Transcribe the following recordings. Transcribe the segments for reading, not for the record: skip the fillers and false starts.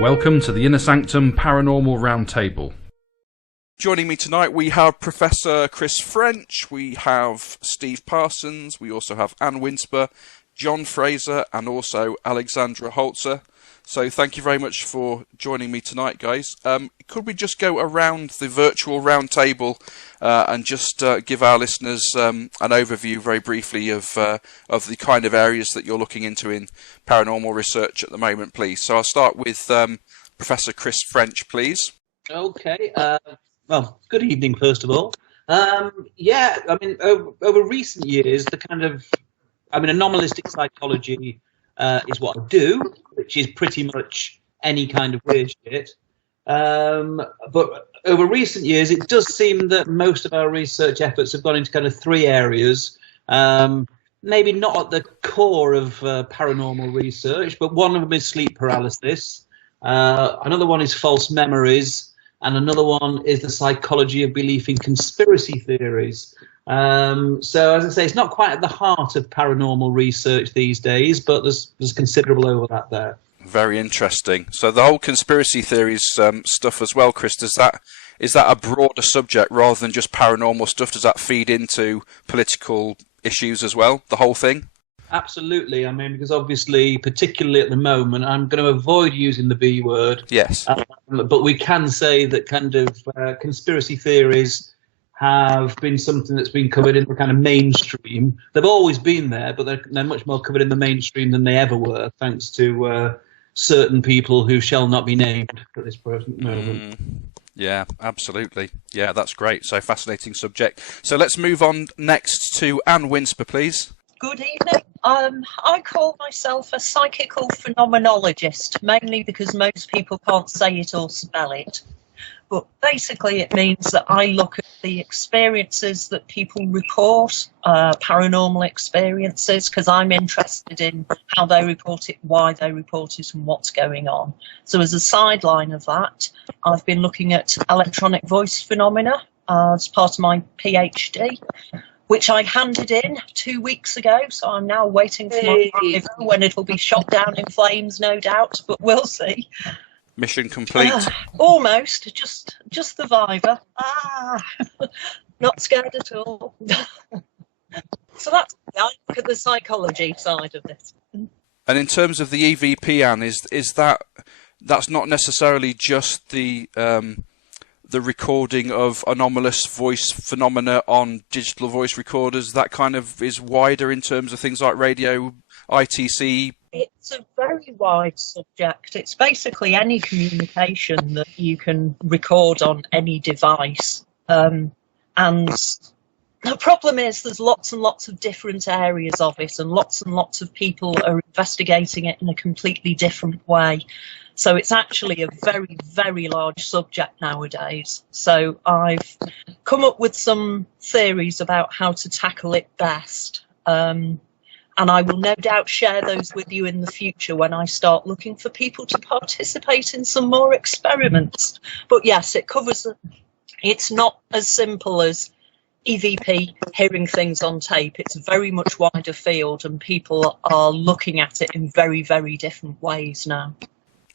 Welcome to the Inner Sanctum Paranormal Round Table. Joining me tonight, we have Professor Chris French, we have Steve Parsons, we also have Anne Winsper, John Fraser, and also Alexandra Holzer. So thank you very much for joining me tonight, guys. Could we just go around the virtual round table and just give our listeners an overview very briefly of the kind of areas that you're looking into in paranormal research at the moment, please? So I'll start with Professor Chris French, please. Okay. Well, good evening, first of all. Over recent years, anomalistic psychology is what I do, which is pretty much any kind of weird shit. But over recent years, it does seem that most of our research efforts have gone into kind of three areas. Maybe not at the core of paranormal research, but one of them is sleep paralysis. Another one is false memories. And another one is the psychology of belief in conspiracy theories. So, as I say, it's not quite at the heart of paranormal research these days, but there's considerable overlap there. Very interesting. So the whole conspiracy theories stuff as well, Chris, is that a broader subject rather than just paranormal stuff? Does that feed into political issues as well, the whole thing? Absolutely. I mean, because obviously, particularly at the moment, I'm going to avoid using the B word. Yes. But we can say that kind of conspiracy theories have been something that's been covered in the kind of mainstream. They've always been there, but they're much more covered in the mainstream than they ever were, thanks to certain people who shall not be named at this present moment. Yeah, absolutely. Yeah, that's great. So fascinating subject. So let's move on next to Anne Winsper, please. Good evening. I call myself a psychical phenomenologist, mainly because most people can't say it or spell it. But basically it means that I look at the experiences that people report, paranormal experiences, because I'm interested in how they report it, why they report it, and what's going on. So as a sideline of that, I've been looking at electronic voice phenomena as part of my PhD, which I handed in 2 weeks ago, so I'm now waiting for my arrival when it'll be shot down in flames, no doubt, but we'll see. Mission complete. Almost, just the Viva. Not scared at all. So I look at the psychology side of this. And in terms of the EVP, Anne, is that's not necessarily just the recording of anomalous voice phenomena on digital voice recorders? That kind of is wider in terms of things like radio, ITC? It's a very wide subject. It's basically any communication that you can record on any device. And the problem is there's lots and lots of different areas of it, and lots of people are investigating it in a completely different way. So it's actually a very, very large subject nowadays. So I've come up with some theories about how to tackle it best. And I will no doubt share those with you in the future when I start looking for people to participate in some more experiments. But yes, it's not as simple as EVP, hearing things on tape. It's a very much wider field, and people are looking at it in very, very different ways now.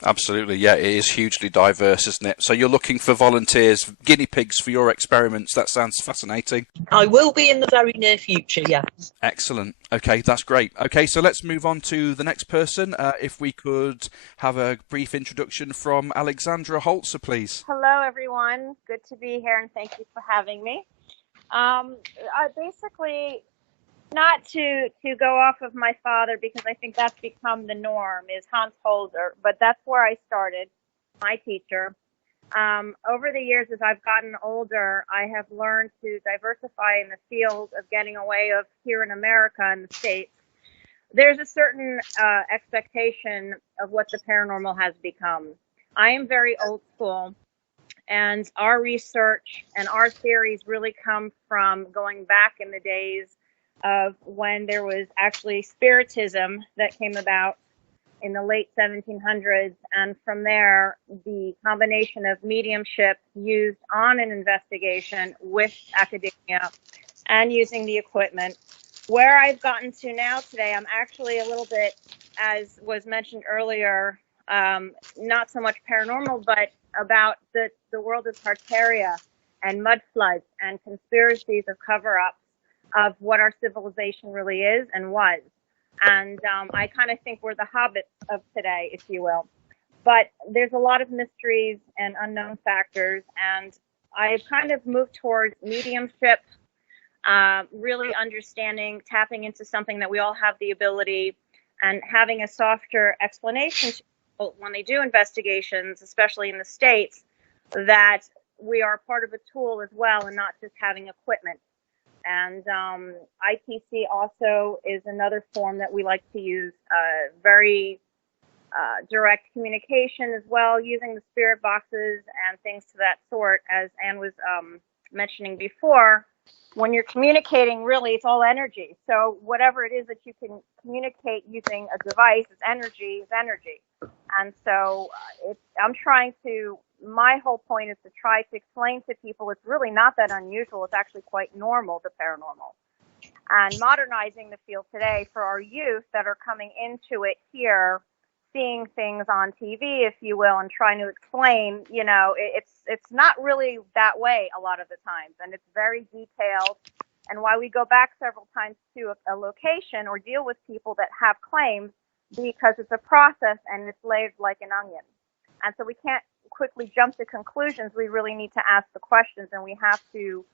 Absolutely, yeah, it is hugely diverse, isn't it? So you're looking for volunteers, guinea pigs for your experiments. That sounds fascinating. I will be in the very near future, yes. Excellent. Okay, that's great. Okay, so let's move on to the next person. If we could have a brief introduction from Alexandra Holzer, please. Hello, everyone. Good to be here, and thank you for having me. Not to go off of my father, because I think that's become the norm, is Hans Holzer, but that's where I started, my teacher. Over the years, as I've gotten older, I have learned to diversify in the field of getting away of here in America and the States. There's a certain expectation of what the paranormal has become. I am very old school, and our research and our theories really come from going back in the days of when there was actually spiritism that came about in the late 1700s. And from there, the combination of mediumship used on an investigation with academia and using the equipment. Where I've gotten to now today, I'm actually a little bit, as was mentioned earlier, not so much paranormal, but about the world of Tartaria and mudfloods and conspiracies of cover-ups of what our civilization really is and was. And I kind of think we're the hobbits of today, if you will. But there's a lot of mysteries and unknown factors, and I've kind of moved towards mediumship, really understanding, tapping into something that we all have the ability, and having a softer explanation to people when they do investigations, especially in the States, that we are part of a tool as well and not just having equipment. And ITC also is another form that we like to use, very direct communication as well, using the spirit boxes and things to that sort. As Anne was mentioning before, when you're communicating, really, it's all energy. So whatever it is that you can communicate using a device, is energy. And so my whole point is to try to explain to people it's really not that unusual. It's actually quite normal, the paranormal. And modernizing the field today for our youth that are coming into it here, seeing things on TV, if you will, and trying to explain, it's not really that way a lot of the times. And it's very detailed. And why we go back several times to a location or deal with people that have claims, because it's a process and it's layered like an onion. And so we can't quickly jump to conclusions. We really need to ask the questions, and we have to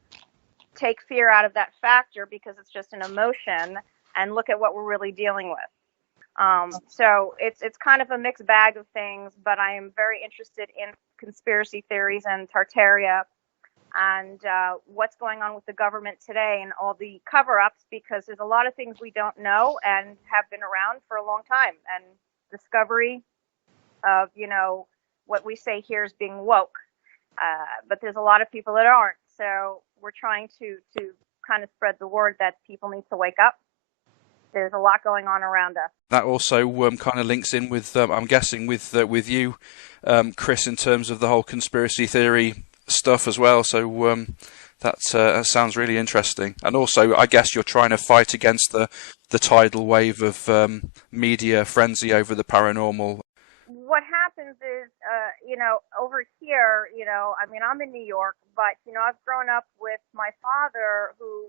take fear out of that factor because it's just an emotion and look at what we're really dealing with. So it's kind of a mixed bag of things, but I am very interested in conspiracy theories and Tartaria and what's going on with the government today and all the cover-ups, because there's a lot of things we don't know and have been around for a long time. And discovery of, what we say here is being woke. But there's a lot of people that aren't. So we're trying to kind of spread the word that people need to wake up. There's a lot going on around us. That also kind of links in with, I'm guessing, with you, Chris, in terms of the whole conspiracy theory stuff as well. So that sounds really interesting. And also, I guess you're trying to fight against the tidal wave of media frenzy over the paranormal. What happens is, over here, I'm in New York, but, I've grown up with my father who,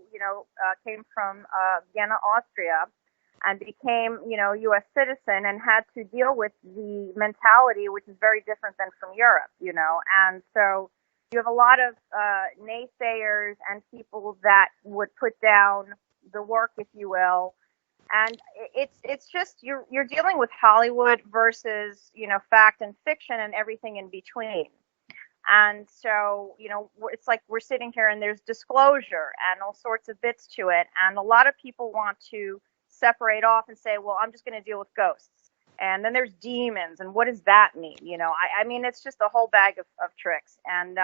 came from Vienna, Austria, and became, U.S. citizen and had to deal with the mentality, which is very different than from Europe, and so you have a lot of naysayers and people that would put down the work, if you will. And it's just you're dealing with Hollywood versus, fact and fiction and everything in between. And so, it's like we're sitting here and there's disclosure and all sorts of bits to it. And a lot of people want to separate off and say, well, I'm just going to deal with ghosts. And then there's demons. And what does that mean? I mean, it's just a whole bag of tricks. And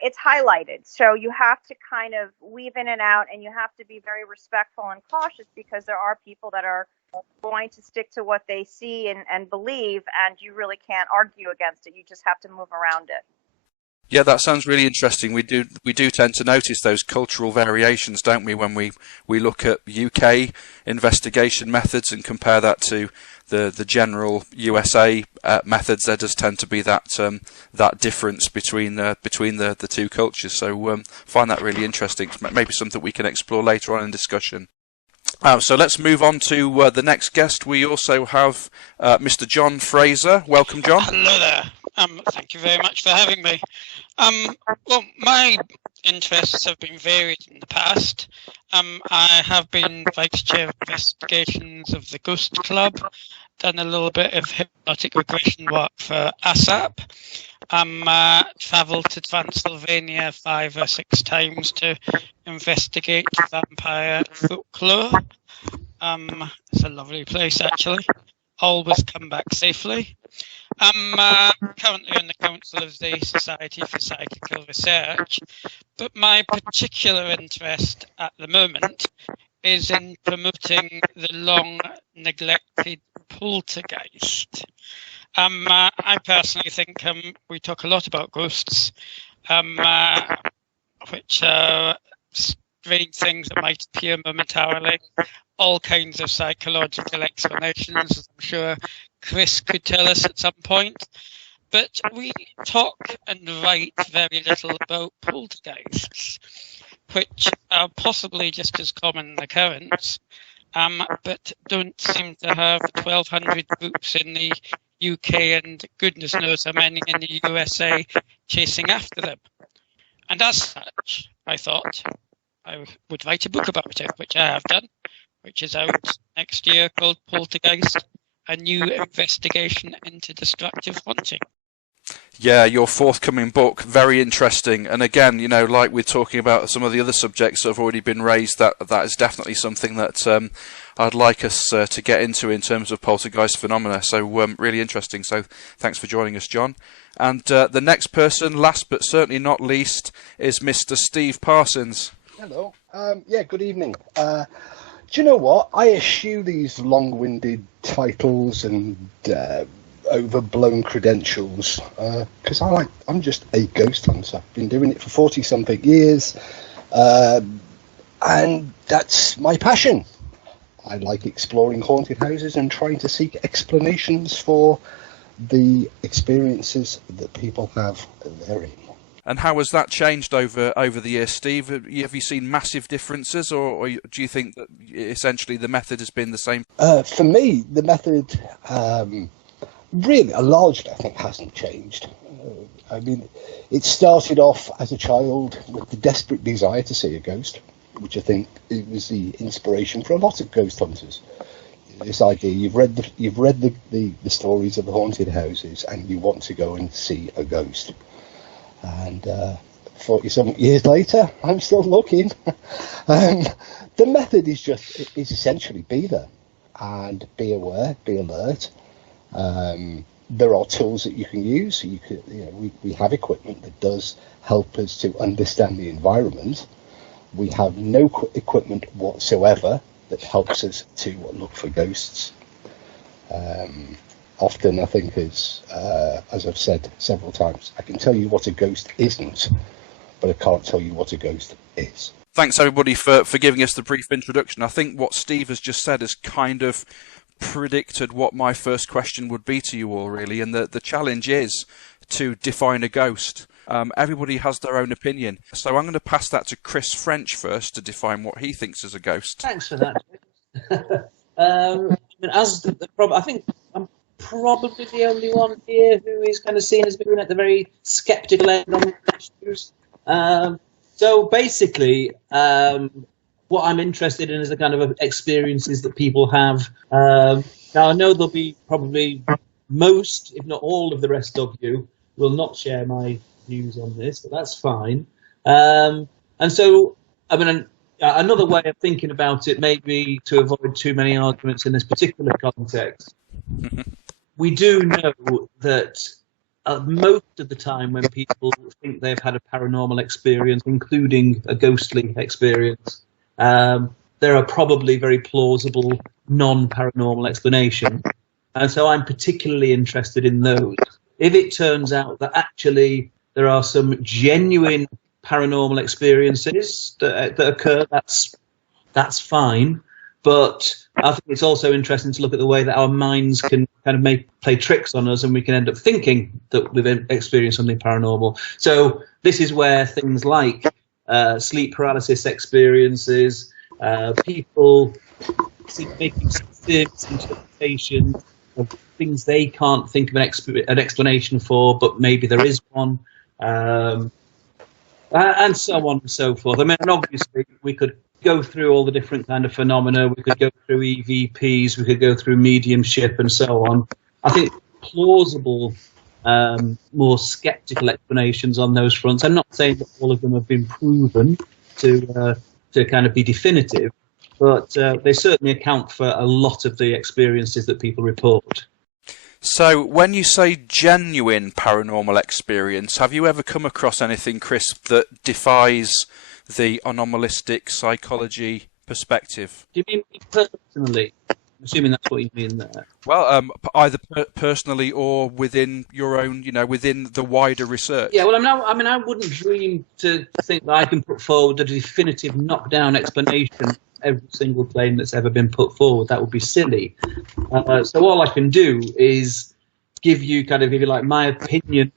it's highlighted. So you have to kind of weave in and out, and you have to be very respectful and cautious, because there are people that are going to stick to what they see and believe, and you really can't argue against it. You just have to move around it. Yeah, that sounds really interesting. We do tend to notice those cultural variations, don't we, when we look at UK investigation methods and compare that to the general USA methods. There does tend to be that difference between the two cultures. So find that really interesting. Maybe something we can explore later on in discussion. So let's move on to the next guest. We also have Mr. John Fraser. Welcome, John. Hello there. Thank you very much for having me. Well, my interests have been varied in the past. I have been Vice Chair of Investigations of the Ghost Club, done a little bit of hypnotic regression work for ASAP. Travelled to Transylvania 5 or 6 times to investigate vampire folklore. It's a lovely place, actually. Always come back safely. I'm currently on the Council of the Society for Psychical Research, but my particular interest at the moment is in promoting the long-neglected Poltergeist. I personally think we talk a lot about ghosts, which are strange things that might appear momentarily, all kinds of psychological explanations, as I'm sure Chris could tell us at some point. But we talk and write very little about poltergeists, which are possibly just as common in occurrence, but don't seem to have 1,200 groups in the UK and goodness knows how many in the USA chasing after them. And as such, I thought I would write a book about it, which I have done, which is out next year, called Poltergeist, a new investigation into destructive haunting. Yeah, your forthcoming book, very interesting. And again, you know, like we're talking about some of the other subjects that have already been raised, that is definitely something that I'd like us to get into in terms of poltergeist phenomena. So really interesting. So thanks for joining us, John. And the next person, last but certainly not least, is Mr. Steve Parsons. Hello. Yeah, good evening. Do you know what? I eschew these long-winded titles and overblown credentials because I'm just a ghost hunter. I've been doing it for 40-something years, and that's my passion. I like exploring haunted houses and trying to seek explanations for the experiences that people have therein. And how has that changed over the years, Steve? Have you seen massive differences, or do you think that essentially the method has been the same? For me, the method really, largely, I think, hasn't changed. I mean, it started off as a child with the desperate desire to see a ghost, which I think it was the inspiration for a lot of ghost hunters. This idea, you've read the stories of the haunted houses, and you want to go and see a ghost. And 40-something years later, I'm still looking. The method is essentially be there and be aware, be alert. There are tools that you can use. We have equipment that does help us to understand the environment. We have no equipment whatsoever that helps us to look for ghosts. Often, I think, as I've said several times, I can tell you what a ghost isn't, but I can't tell you what a ghost is. Thanks, everybody, for giving us the brief introduction. I think what Steve has just said has kind of predicted what my first question would be to you all, really, and the challenge is to define a ghost. Everybody has their own opinion, so I'm going to pass that to Chris French first to define what he thinks is a ghost. Thanks for that. I think I'm probably the only one here who is kind of seen as being at the very sceptical end on the issues. So basically, what I'm interested in is the kind of experiences that people have. Now, I know there'll be probably most, if not all, of the rest of you will not share my views on this, but that's fine. And so, I mean, another way of thinking about it, maybe to avoid too many arguments in this particular context, we do know that most of the time when people think they've had a paranormal experience, including a ghostly experience, there are probably very plausible non-paranormal explanations. And so I'm particularly interested in those. If it turns out that actually there are some genuine paranormal experiences that occur, that's fine. But I think it's also interesting to look at the way that our minds can kind of play tricks on us, and we can end up thinking that we've experienced something paranormal. So this is where things like sleep paralysis experiences, people making serious interpretations of things they can't think of an explanation for, but maybe there is one, and so on and so forth. I mean, and obviously we could go through all the different kind of phenomena. We could go through EVPs, we could go through mediumship and so on. I think plausible, more skeptical explanations on those fronts. I'm not saying that all of them have been proven to kind of be definitive, but they certainly account for a lot of the experiences that people report. So when you say genuine paranormal experience, have you ever come across anything, Chris, that defies the anomalistic psychology perspective? Do you mean me personally? assuming that's what you mean there. Well, either personally or within your own, within the wider research. Yeah, well, I wouldn't dream to think that I can put forward a definitive knockdown explanation of every single claim that's ever been put forward. That would be silly. So all I can do is give you kind of, if you like, my opinion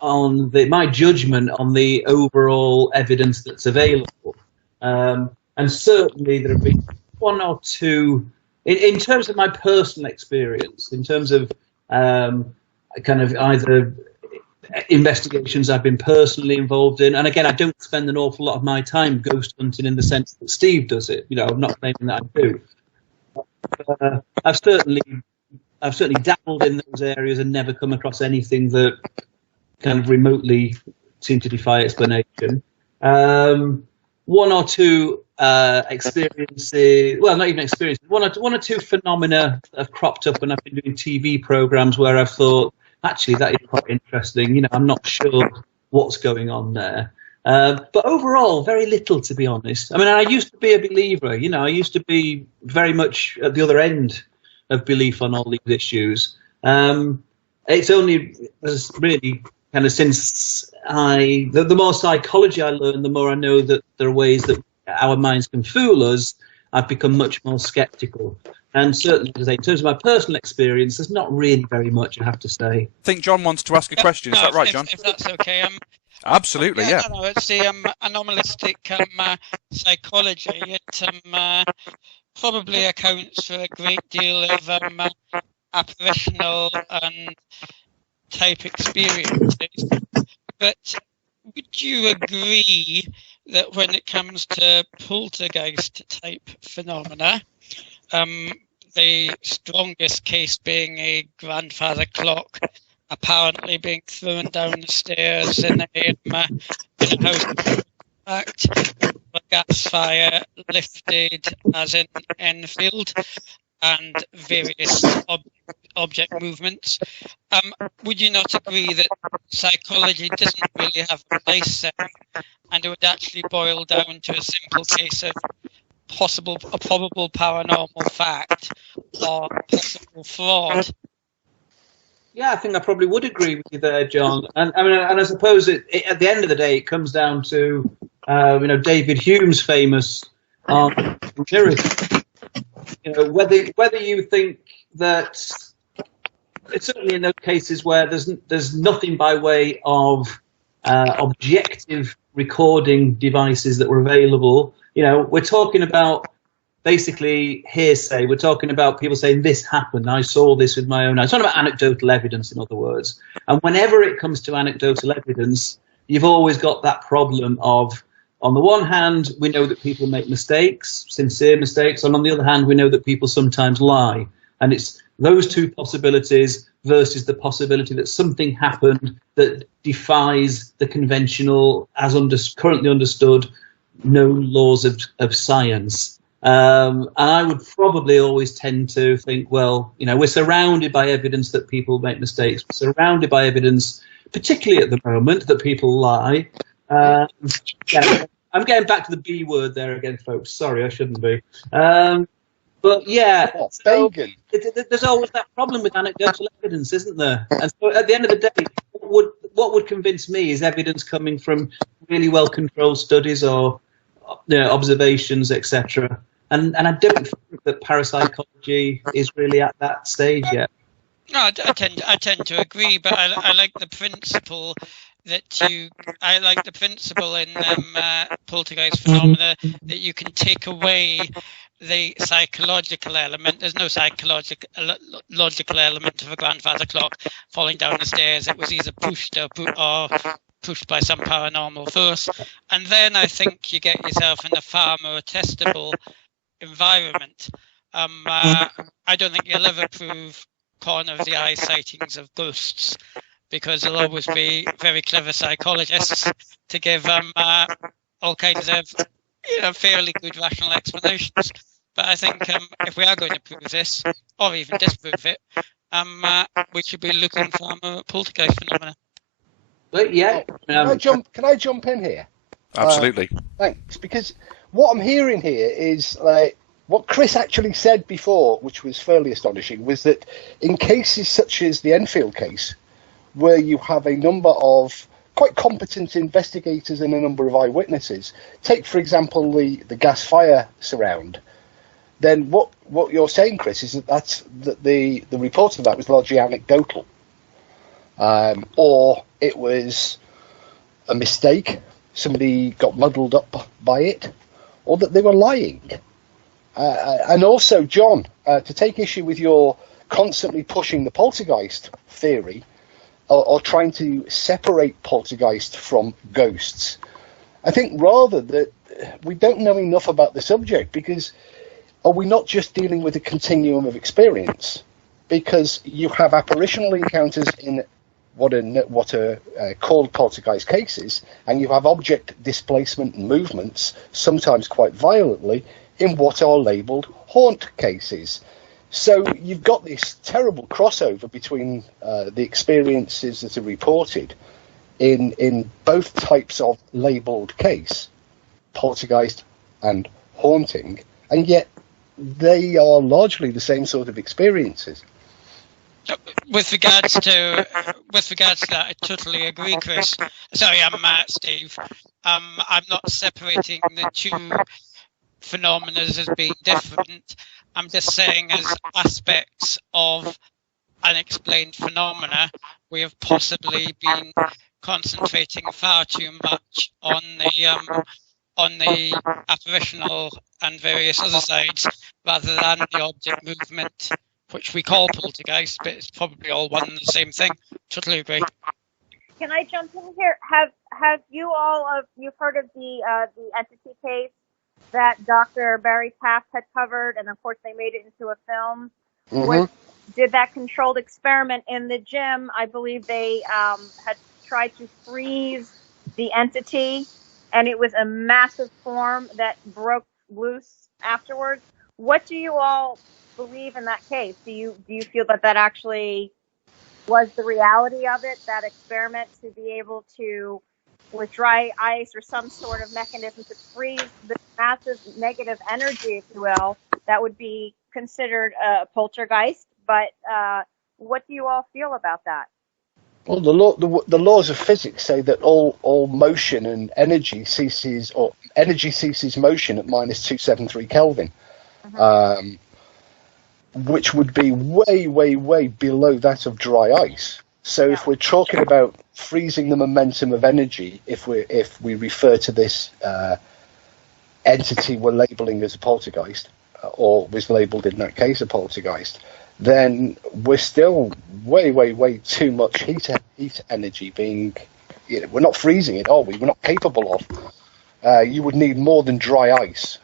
on my judgment on the overall evidence that's available. And certainly there have been one or two, in terms of my personal experience, in terms of kind of either investigations I've been personally involved in, and again, I don't spend an awful lot of my time ghost hunting in the sense that Steve does it. I'm not claiming that I do. I've certainly dabbled in those areas and never come across anything that kind of remotely seemed to defy explanation. One or two experiences, well, not even experiences, one or two phenomena have cropped up when I've been doing TV programs where I've thought, actually, that is quite interesting. I'm not sure what's going on there. But overall, very little, to be honest. I mean, I used to be a believer. I used to be very much at the other end of belief on all these issues. It's only really kind of since the more psychology I learn, the more I know that there are ways that our minds can fool us. I've become much more skeptical. And certainly, as I say, in terms of my personal experience, there's not really very much, I have to say. I think John wants to ask a question. Is that right, John? If that's okay. Absolutely, yeah. No, it's the anomalistic psychology. It probably accounts for a great deal of apparitional and type experiences. But would you agree that when it comes to poltergeist type phenomena, the strongest case being a grandfather clock apparently being thrown down the stairs in a house, in fact, a gas fire lifted as in Enfield, and various object movements. Would you not agree that psychology doesn't really have a place there, and it would actually boil down to a simple case of a probable paranormal fact or possible fraud? Yeah, I think I probably would agree with you there, John. And I suppose at the end of the day, it comes down to David Hume's famous whether you think that it's certainly in those cases where there's nothing by way of objective recording devices that were available. We're talking about basically hearsay. We're talking about people saying this happened. I saw this with my own eyes. It's not about anecdotal evidence, in other words. And whenever it comes to anecdotal evidence, you've always got that problem of, on the one hand, we know that people make mistakes, sincere mistakes, and on the other hand, we know that people sometimes lie. And it's those two possibilities versus the possibility that something happened that defies the conventional, as currently understood, known laws of science. And I would probably always tend to think, well, we're surrounded by evidence that people make mistakes. We're surrounded by evidence, particularly at the moment, that people lie. I'm getting back to the B word there again, folks. Sorry, I shouldn't be. But yeah, there's always that problem with anecdotal evidence, isn't there? And so at the end of the day, what would convince me is evidence coming from really well-controlled studies or observations, etc. And I don't think that parapsychology is really at that stage yet. No, I tend to agree, but I like the principle I like the principle in poltergeist phenomena that you can take away the psychological element. There's no psychological element of a grandfather clock falling down the stairs. It was either pushed or pushed by some paranormal force. And then I think you get yourself in a far more testable environment. I don't think you'll ever prove corner of the eye sightings of ghosts, because there'll always be very clever psychologists to give all kinds of fairly good rational explanations. But I think if we are going to prove this, or even disprove it, we should be looking for more poltergeist phenomena. But yeah, can I jump in here? Absolutely. Thanks, because what I'm hearing here is like What Chris actually said before, which was fairly astonishing, was that in cases such as the Enfield case, where you have a number of quite competent investigators and a number of eyewitnesses, take, for example, the gas fire surround, then what you're saying, Chris, is that the report of that was largely anecdotal, or it was a mistake, somebody got muddled up by it, or that they were lying. And also, John, to take issue with your constantly pushing the poltergeist theory, or trying to separate poltergeist from ghosts, I think rather that we don't know enough about the subject, because are we not just dealing with a continuum of experience? Because you have apparitional encounters in what are called poltergeist cases, and you have object displacement and movements, sometimes quite violently, in what are labelled haunt cases. So you've got this terrible crossover between the experiences that are reported in both types of labelled case, poltergeist and haunting, and yet they are largely the same sort of experiences. With regards to that, I totally agree, Chris. Sorry, I'm Steve. I'm not separating the two phenomena as being different. I'm just saying, as aspects of unexplained phenomena, we have possibly been concentrating far too much on the apparitional and various other sides, rather than the object movement, which we call poltergeist, but it's probably all one and the same thing. Totally agree. Can I jump in here? Have you all you've heard of the entity case that Dr. Barry Taft had covered, and of course they made it into a film? Mm-hmm. Did that controlled experiment in the gym? I believe they had tried to freeze the entity, and it was a massive form that broke loose afterwards. What do you all believe in that case? Do you feel that actually was the reality of it, that experiment, to be able to, with dry ice or some sort of mechanism, to freeze the massive negative energy, if you will, that would be considered a poltergeist? But what do you all feel about that? Well, the laws of physics say that all motion and energy ceases motion at minus 273 Kelvin, which would be way, way, way below that of dry ice. So if we're talking about freezing the momentum of energy, if we refer to this entity we're labelling as a poltergeist, or was labelled in that case a poltergeist, then we're still way, way, way too much heat energy being, we're not freezing it, are we? We're not capable of. You would need more than dry ice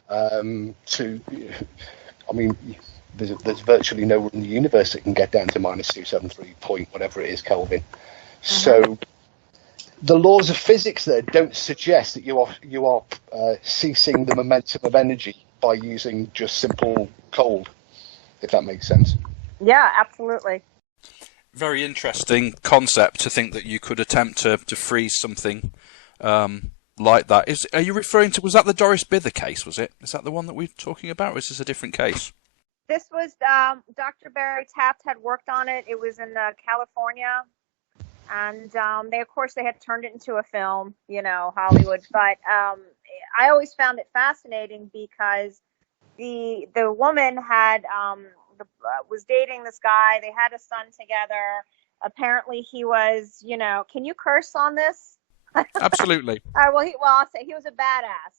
there's virtually no one in the universe that can get down to minus 273 point whatever it is Kelvin. So the laws of physics there don't suggest that you are ceasing the momentum of energy by using just simple cold, if that makes sense. Yeah, absolutely. Very interesting concept to think that you could attempt to freeze something like that. Are you referring to, was that the Doris Bither case, was it? Is that the one that we're talking about, or is this a different case? This was Dr. Barry Taft had worked on it. It was in California, and they had turned it into a film, Hollywood. But I always found it fascinating because the woman had was dating this guy. They had a son together. Apparently, he was, can you curse on this? Absolutely. I'll say he was a badass,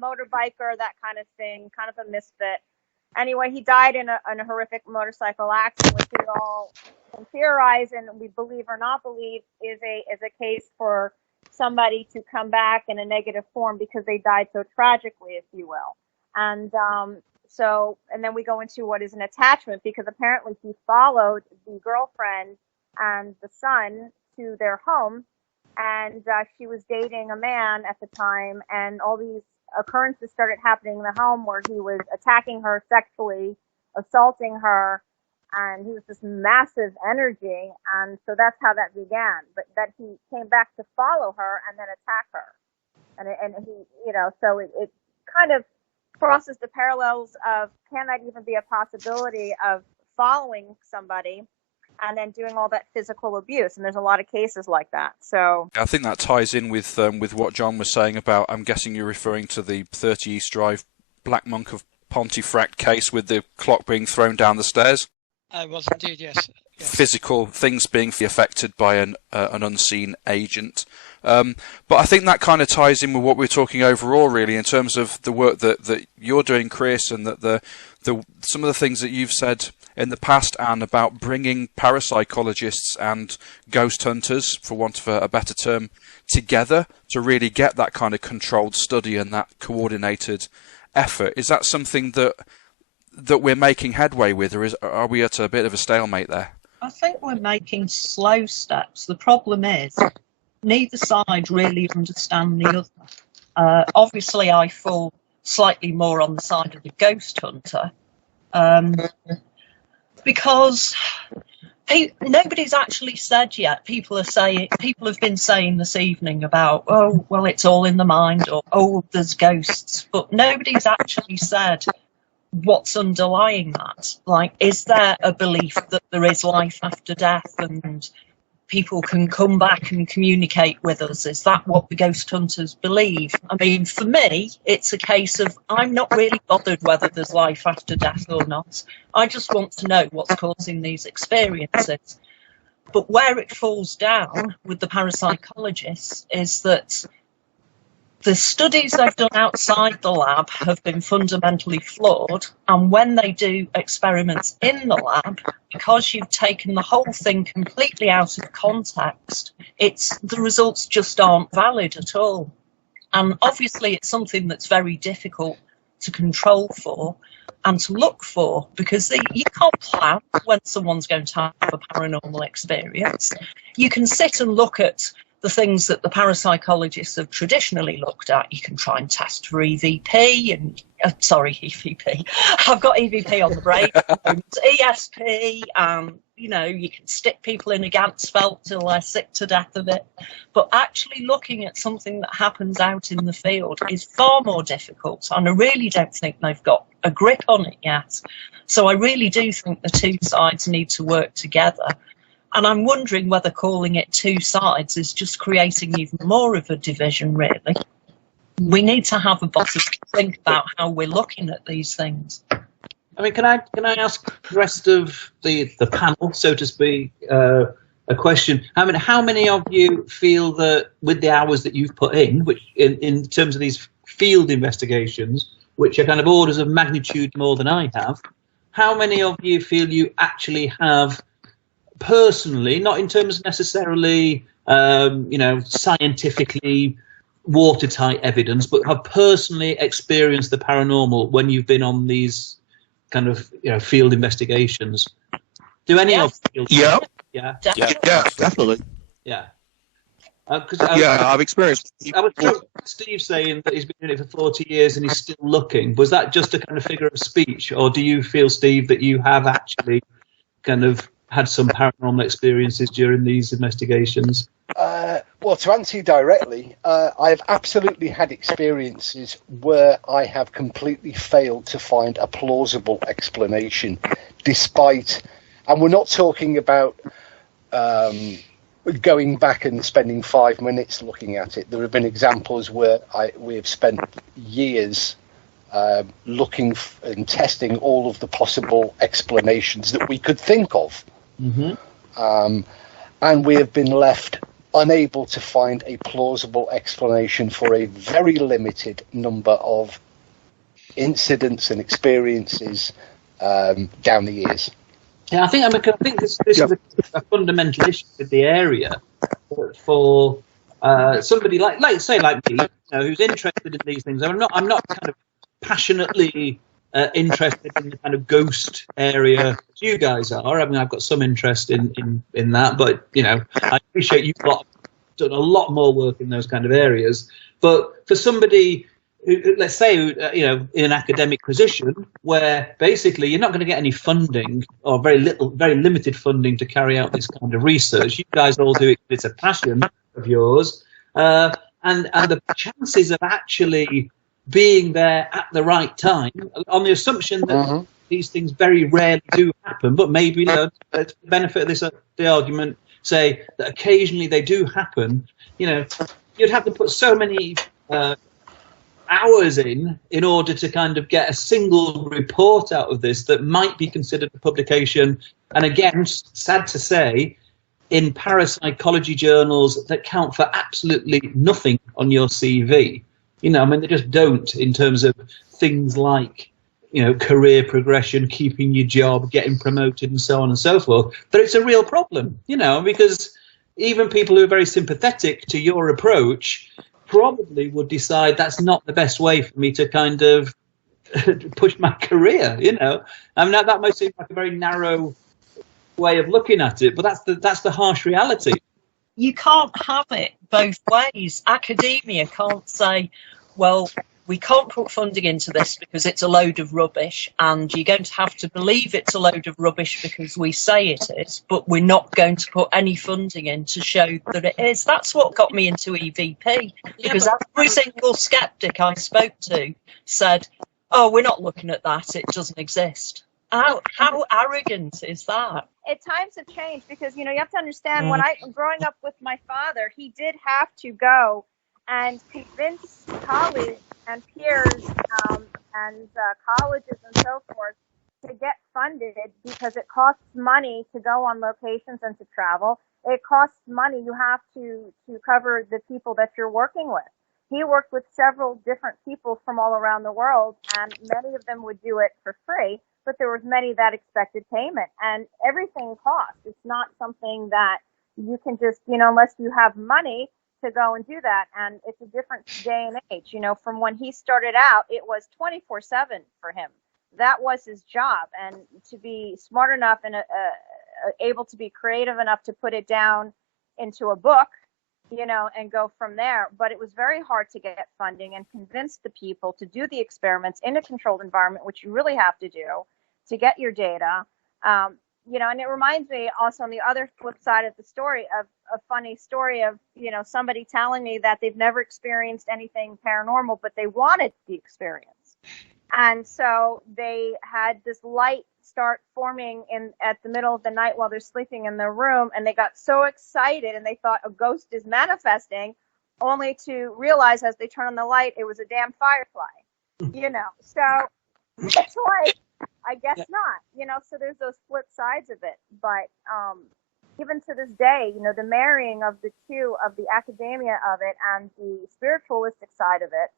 motorbiker, that kind of thing, kind of a misfit. Anyway, he died in a horrific motorcycle accident, which we all can theorize and we believe or not believe is a case for somebody to come back in a negative form because they died so tragically, if you will. And and then we go into what is an attachment, because apparently he followed the girlfriend and the son to their home, and she was dating a man at the time, and all these occurrences started happening in the home where he was attacking her sexually, assaulting her, and he was this massive energy. And so that's how that began, but that he came back to follow her and then attack her. And he, so it kind of crosses the parallels of, can that even be a possibility of following somebody and then doing all that physical abuse? And there's a lot of cases like that. So I think that ties in with what John was saying about, I'm guessing you're referring to the 30 East Drive Black Monk of Pontefract case with the clock being thrown down the stairs. I was indeed, yes. Physical things being affected by an unseen agent. But I think that kind of ties in with what we're talking overall, really, in terms of the work that you're doing, Chris, and that some of the things that you've said in the past, Anne, about bringing parapsychologists and ghost hunters, for want of a better term, together to really get that kind of controlled study and that coordinated effort. Is that something that we're making headway with, or are we at a bit of a stalemate there? I think we're making slow steps. The problem is neither side really understand the other. Obviously, I fall slightly more on the side of the ghost hunter because nobody's actually said yet. People have been saying this evening about, oh, well, it's all in the mind, or oh, there's ghosts, but nobody's actually said what's underlying that. Like, is there a belief that there is life after death and people can come back and communicate with us? Is that what the ghost hunters believe? I mean, for me, it's a case of, I'm not really bothered whether there's life after death or not. I just want to know what's causing these experiences. But where it falls down with the parapsychologists is that the studies they've done outside the lab have been fundamentally flawed, and when they do experiments in the lab, because you've taken the whole thing completely out of context, the results just aren't valid at all. And obviously it's something that's very difficult to control for and to look for, because you can't plan when someone's going to have a paranormal experience. You can sit and look at the things that the parapsychologists have traditionally looked at. You can try and test for EVP and EVP. I've got EVP on the brain. ESP, you can stick people in a Ganzfeld till they're sick to death of it. But actually looking at something that happens out in the field is far more difficult, and I really don't think they've got a grip on it yet. So I really do think the two sides need to work together. And I'm wondering whether calling it two sides is just creating even more of a division, really. We need to have a bottom to think about how we're looking at these things. I mean, can I ask the rest of the panel, so to speak, a question? I mean, how many of you feel that with the hours that you've put in, which in terms of these field investigations, which are kind of orders of magnitude more than I have, how many of you feel you actually have personally, not in terms necessarily, scientifically watertight evidence, but have personally experienced the paranormal when you've been on these kind of, field investigations? Do any of you? Yeah. Yeah. Definitely. Yeah, definitely. Yeah. I've experienced. I was Steve saying that he's been doing it for 40 years and he's still looking. Was that just a kind of figure of speech, or do you feel, Steve, that you have actually kind of had some paranormal experiences during these investigations? Well, to answer you directly, I have absolutely had experiences where I have completely failed to find a plausible explanation, despite, and we're not talking about going back and spending 5 minutes looking at it. There have been examples where we have spent years looking and testing all of the possible explanations that we could think of. Mm-hmm. And we have been left unable to find a plausible explanation for a very limited number of incidents and experiences down the years. Yeah, I think this is a fundamental issue with the area for somebody like me, who's interested in these things. I'm not kind of passionately interested in the kind of ghost area as you guys are. I mean, I've got some interest in that, but I appreciate you've done a lot more work in those kind of areas. But for somebody, let's say, in an academic position where basically you're not going to get any funding, or very limited funding, to carry out this kind of research, you guys all do it. It's a passion of yours, and the chances of actually being there at the right time, on the assumption that these things very rarely do happen, but maybe, for the benefit of this the argument, say that occasionally they do happen. You'd have to put so many hours in order to kind of get a single report out of this that might be considered a publication. And again, sad to say, in parapsychology journals that count for absolutely nothing on your CV. They just don't, in terms of things like, career progression, keeping your job, getting promoted, and so on and so forth. But it's a real problem, because even people who are very sympathetic to your approach probably would decide that's not the best way for me to kind of push my career, that might seem like a very narrow way of looking at it, but that's the harsh reality. You can't have it both ways. Academia can't say, well, we can't put funding into this because it's a load of rubbish, and you're going to have to believe it's a load of rubbish because we say it is, but we're not going to put any funding in to show that it is. That's what got me into EVP, because every single skeptic I spoke to said, oh, we're not looking at that, it doesn't exist. How arrogant is that? Times have changed, because, you have to understand, when growing up with my father, he did have to go and convince colleagues and peers and colleges and so forth to get funded, because it costs money to go on locations and to travel. It costs money. You have to cover the people that you're working with. He worked with several different people from all around the world, and many of them would do it for free, but there was many that expected payment, and everything costs. It's not something that you can just, unless you have money to go and do that. And it's a different day and age. From when he started out, it was 24/7 for him. That was his job, and to be smart enough and able to be creative enough to put it down into a book, and go from there. But it was very hard to get funding and convince the people to do the experiments in a controlled environment, which you really have to do to get your data. And it reminds me also, on the other flip side of the story, of a funny story of, somebody telling me that they've never experienced anything paranormal, but they wanted the experience. And so they had this light start forming at the middle of the night while they're sleeping in their room, and they got so excited and they thought a ghost is manifesting, only to realize as they turn on the light, it was a damn firefly. So it's like, I guess not, so there's those flip sides of it. But even to this day, the marrying of the two, of the academia of it and the spiritualistic side of it,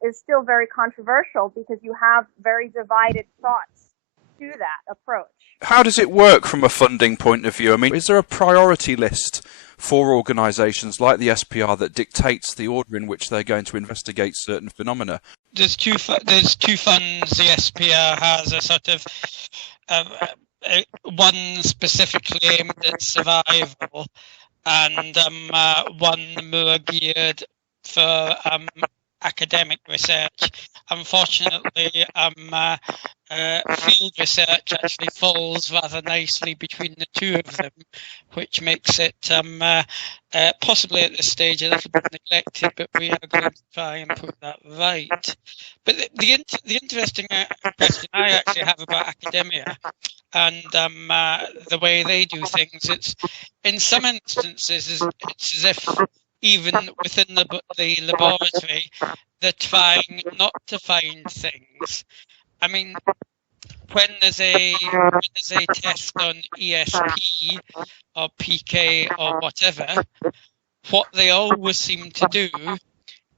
is still very controversial, because you have very divided thoughts to that approach. How does it work from a funding point of view? I mean, is there a priority list for organisations like the SPR that dictates the order in which they're going to investigate certain phenomena? There's two funds the SPR has, a sort of one specifically aimed at survival, and one more geared for academic research. Unfortunately, field research actually falls rather nicely between the two of them, which makes it possibly at this stage a little bit neglected, but we are going to try and put that right. But the interesting question I actually have about academia and the way they do things, it's in some instances it's as if even within the laboratory, they're trying not to find things. I mean, when there's a test on ESP or PK or whatever, what they always seem to do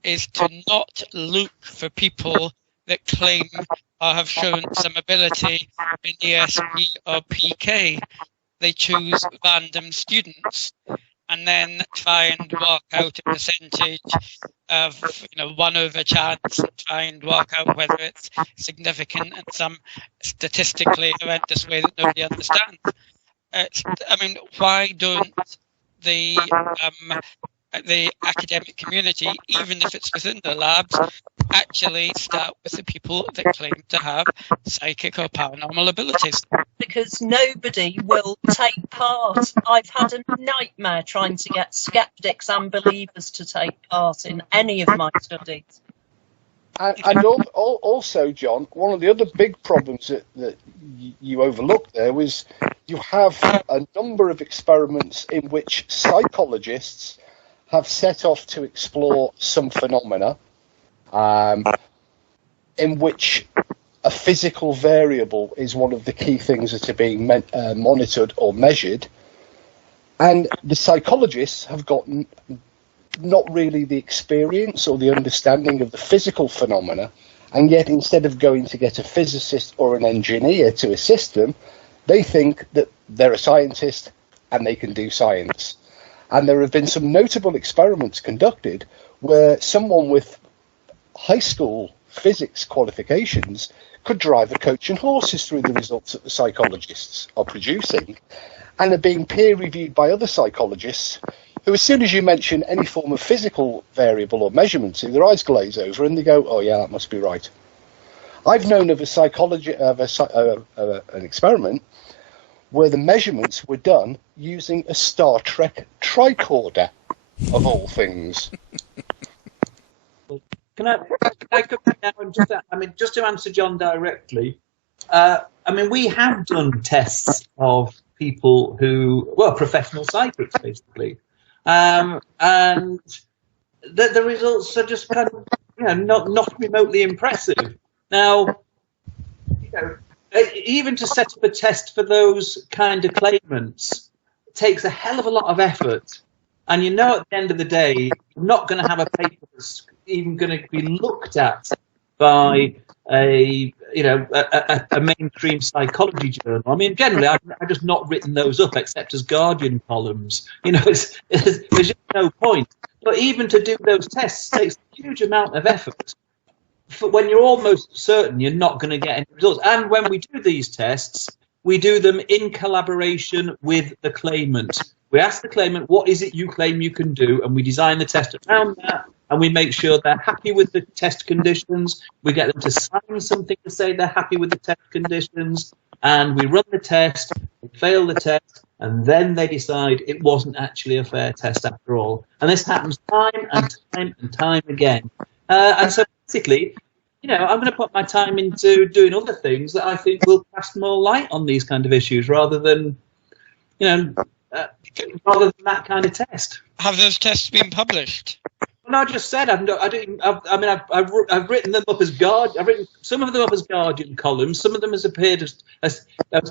is to not look for people that claim or have shown some ability in ESP or PK. They choose random students and then try and work out a percentage of, 1 over chance, and try and work out whether it's significant in some statistically horrendous way that nobody understands. Why don't the academic community, even if it's within the labs, actually start with the people that claim to have psychic or paranormal abilities? Because nobody will take part. I've had a nightmare trying to get skeptics and believers to take part in any of my studies. And also, John, one of the other big problems that you overlooked there was you have a number of experiments in which psychologists have set off to explore some phenomena in which a physical variable is one of the key things that are being monitored or measured. And the psychologists have gotten not really the experience or the understanding of the physical phenomena, and yet instead of going to get a physicist or an engineer to assist them, they think that they're a scientist and they can do science. And there have been some notable experiments conducted where someone with high school physics qualifications could drive a coach and horses through the results that the psychologists are producing, and are being peer-reviewed by other psychologists who, as soon as you mention any form of physical variable or measurement to, their eyes glaze over and they go, oh yeah, that must be right. I've known of an experiment where the measurements were done using a Star Trek tricorder, of all things. Can I come back now and just to answer John directly? We have done tests of people who, professional psychics, basically. And the results are just kind of, not remotely impressive. Now, even to set up a test for those kind of claimants takes a hell of a lot of effort. And at the end of the day, you're not going to have a paper that's even going to be looked at by a mainstream psychology journal. I mean, generally, I've just not written those up except as Guardian columns. There's just no point. But even to do those tests takes a huge amount of effort when you're almost certain you're not going to get any results. And when we do these tests, we do them in collaboration with the claimant. We ask the claimant, what is it you claim you can do? And we design the test around that. And we make sure they're happy with the test conditions. We get them to sign something to say they're happy with the test conditions. And we run the test, we fail the test, and then they decide it wasn't actually a fair test after all. And this happens time and time and time again. And so basically, I'm going to put my time into doing other things that I think will cast more light on these kind of issues rather than that kind of test. Have those tests been published? No, I just said I've written them up as I've written some of them up as Guardian columns. Some of them has appeared as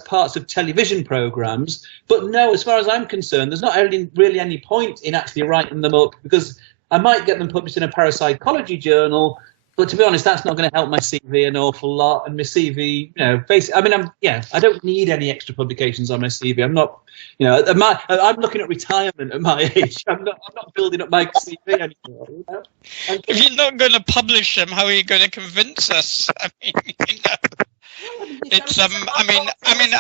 parts of television programs. But no, as far as I'm concerned, there's not really any point in actually writing them up, because I might get them published in a parapsychology journal. But to be honest, that's not going to help my CV an awful lot. And my CV, basically, I don't need any extra publications on my CV. I'm not, I'm looking at retirement at my age. I'm not building up my CV anymore. If you're not going to publish them, how are you going to convince us? I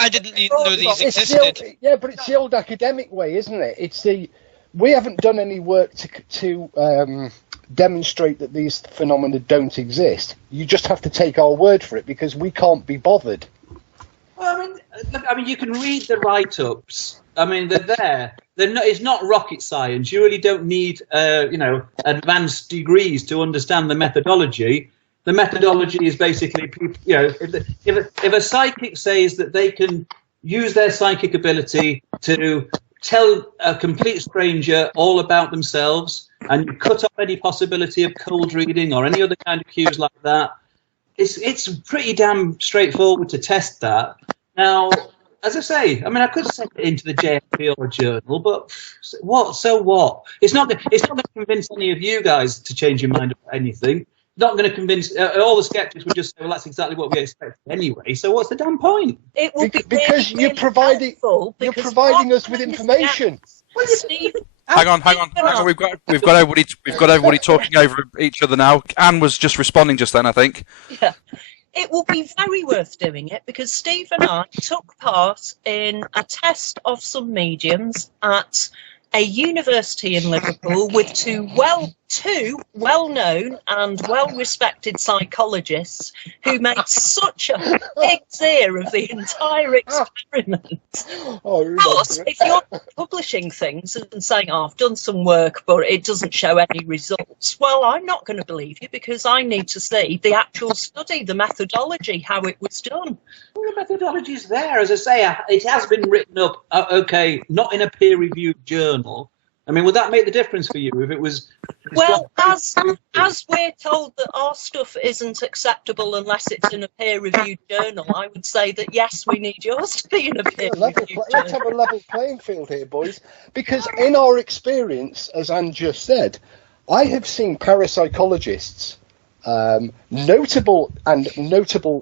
didn't even know these existed. But it's the old academic way, isn't it? We haven't done any work to demonstrate that these phenomena don't exist. You just have to take our word for it because we can't be bothered. Well, you can read the write-ups. They're there. It's not rocket science. You really don't need, advanced degrees to understand the methodology. The methodology is basically, if a psychic says that they can use their psychic ability to tell a complete stranger all about themselves, and you cut off any possibility of cold reading or any other kind of cues like that, it's pretty damn straightforward to test that. Now, as I say, I could send it into the JFPR journal, but what? So what? It's not going to convince any of you guys to change your mind about anything. Not going to convince all the skeptics. Would just say, well, that's exactly what we expected anyway. So what's the damn point? It will be because really, you're providing us with information. Well, Steve, hang on. We've got everybody talking over each other now. Anne was just responding just then, I think. Yeah. It will be very worth doing it because Steve and I took part in a test of some mediums at a university in Liverpool with two two well-known and well-respected psychologists who made such a big deal of the entire experiment. Plus, if you're publishing things and saying, I've done some work, but it doesn't show any results, well, I'm not going to believe you because I need to see the actual study, the methodology, how it was done. Well, the methodology is there. As I say, it has been written up, okay, not in a peer-reviewed journal. I mean, would that make the difference for you if it was... Well, as we're told that our stuff isn't acceptable unless it's in a peer-reviewed journal, I would say that, yes, we need yours to be in a peer-reviewed journal. Let's have a level playing field here, boys. Because in our experience, as Anne just said, I have seen parapsychologists, notable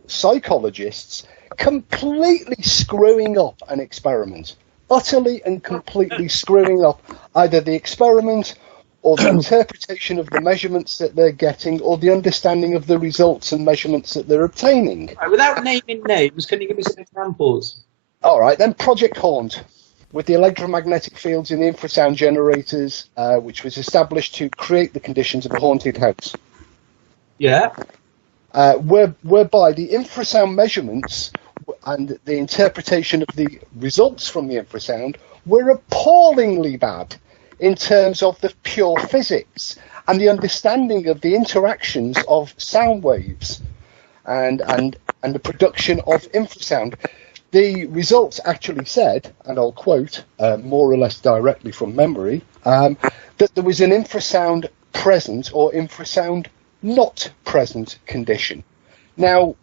psychologists, completely screwing up an experiment. Utterly and completely screwing up either the experiment or the interpretation of the measurements that they're getting or the understanding of the results and measurements that they're obtaining. Right, without naming names, can you give me some examples? All right, then Project Haunt, with the electromagnetic fields in the infrasound generators, which was established to create the conditions of a haunted house. Yeah. Whereby the infrasound measurements and the interpretation of the results from the infrasound were appallingly bad in terms of the pure physics and the understanding of the interactions of sound waves and the production of infrasound. The results actually said, and I'll quote more or less directly from memory, that there was an infrasound present or infrasound not present condition. Now,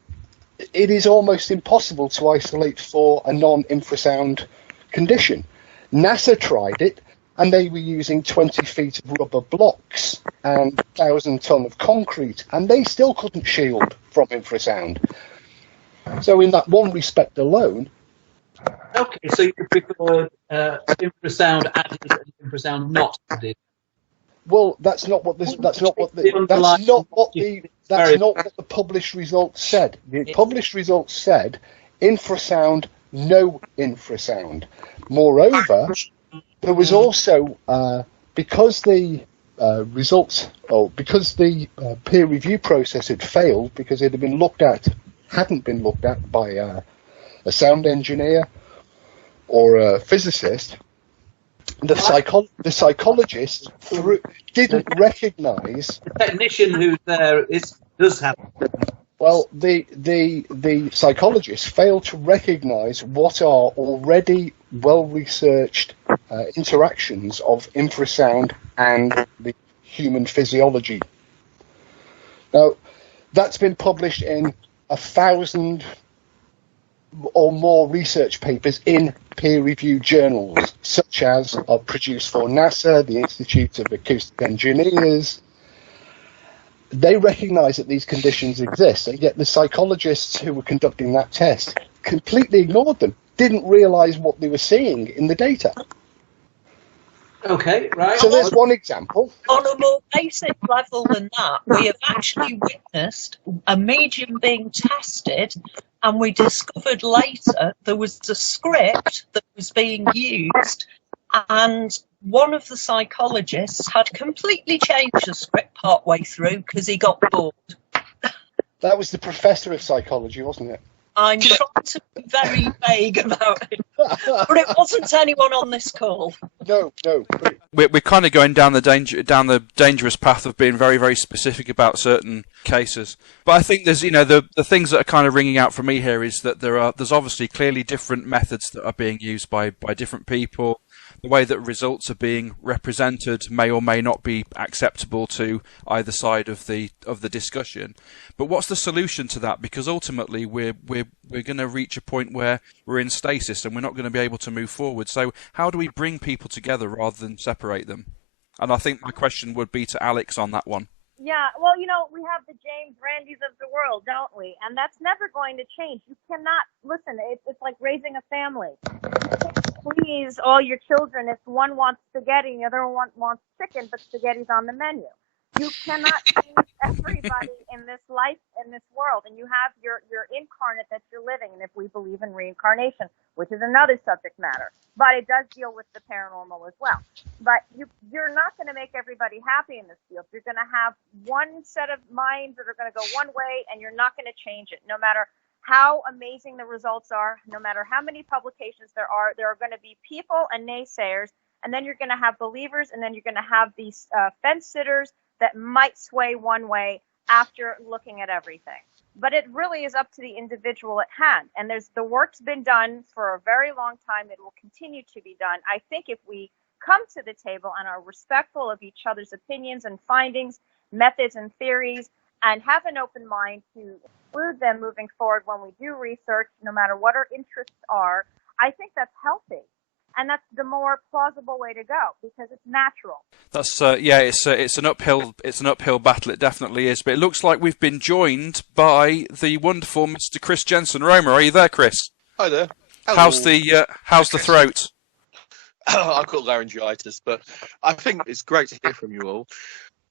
it is almost impossible to isolate for a non-infrasound condition. NASA tried it, and they were using 20 feet of rubber blocks and 1,000 ton of concrete, and they still couldn't shield from infrasound. So in that one respect alone... Okay, so you prefer infrasound added and infrasound not added? Well, that's not what the published results said. The published results said infrasound, no infrasound. Moreover, there was also because the peer review process had failed because it hadn't been looked at by a sound engineer or a physicist. The psychologist didn't recognise. The technician who's there does have. Well, the psychologists failed to recognise what are already well-researched interactions of infrasound and the human physiology. Now, that's been published in 1,000 or more research papers in peer-reviewed journals, such as are produced for NASA, the Institute of Acoustic Engineers. They recognise that these conditions exist, and yet the psychologists who were conducting that test completely ignored them, didn't realise what they were seeing in the data. Okay, right. So there's one example. On a more basic level than that, we have actually witnessed a medium being tested, and we discovered later there was a script that was being used, and one of the psychologists had completely changed the script partway through because he got bored. That was the professor of psychology, wasn't it? I'm trying to be very vague about it, but it wasn't anyone on this call. No. We're kind of going down the dangerous path of being very, very specific about certain cases. But I think there's, the things that are kind of ringing out for me here is that there's obviously clearly different methods that are being used by different people. The way that results are being represented may or may not be acceptable to either side of the discussion. But what's the solution to that? Because ultimately we're going to reach a point where we're in stasis and we're not going to be able to move forward. So how do we bring people together rather than separate them? And I think my question would be to Alex on that one. Yeah, well, we have the James Randys of the world, don't we? And that's never going to change. You cannot, listen, it's like raising a family. You can't please all your children if one wants spaghetti and the other one wants chicken, but spaghetti's on the menu. You cannot change everybody in this life, in this world, and you have your incarnate that you're living. And if we believe in reincarnation, which is another subject matter, but it does deal with the paranormal as well. But you're not going to make everybody happy in this field. You're going to have one set of minds that are going to go one way, and you're not going to change it. No matter how amazing the results are, no matter how many publications there are going to be people and naysayers, and then you're going to have believers, and then you're going to have these fence sitters that might sway one way after looking at everything. But it really is up to the individual at hand. And the work's been done for a very long time. It will continue to be done. I think if we come to the table and are respectful of each other's opinions and findings, methods and theories, and have an open mind to include them moving forward when we do research, no matter what our interests are, I think that's healthy. And that's the more plausible way to go because it's natural. That's it's an uphill battle. It definitely is. But it looks like we've been joined by the wonderful Mr. Chris Jensen. Roma, are you there, Chris? Hi there. Hello. How's the throat? I've got laryngitis, but I think it's great to hear from you all.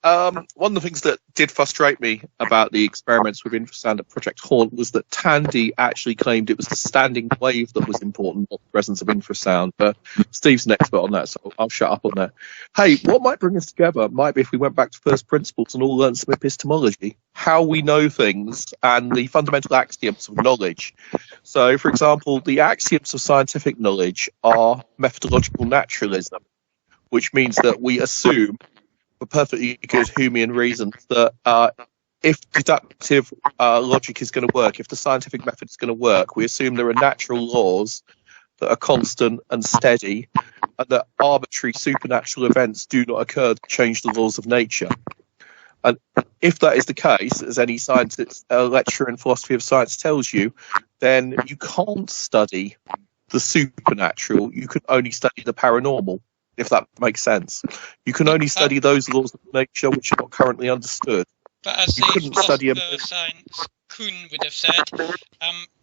One of the things that did frustrate me about the experiments with infrasound at Project Haunt was that Tandy actually claimed it was the standing wave that was important, not the presence of infrasound. But Steve's an expert on that, so I'll shut up on that. Hey, what might bring us together might be if we went back to first principles and all learned some epistemology, how we know things, and the fundamental axioms of knowledge. So, for example, the axioms of scientific knowledge are methodological naturalism, which means that we assume, for perfectly good Humean reasons, that if deductive logic is going to work, if the scientific method is going to work, we assume there are natural laws that are constant and steady, and that arbitrary supernatural events do not occur to change the laws of nature. And if that is the case, as any scientist, lecturer in philosophy of science tells you, then you can't study the supernatural. You can only study the paranormal, if that makes sense. You can only study those laws of nature which are not currently understood. But as You couldn't study a science Kuhn would have said,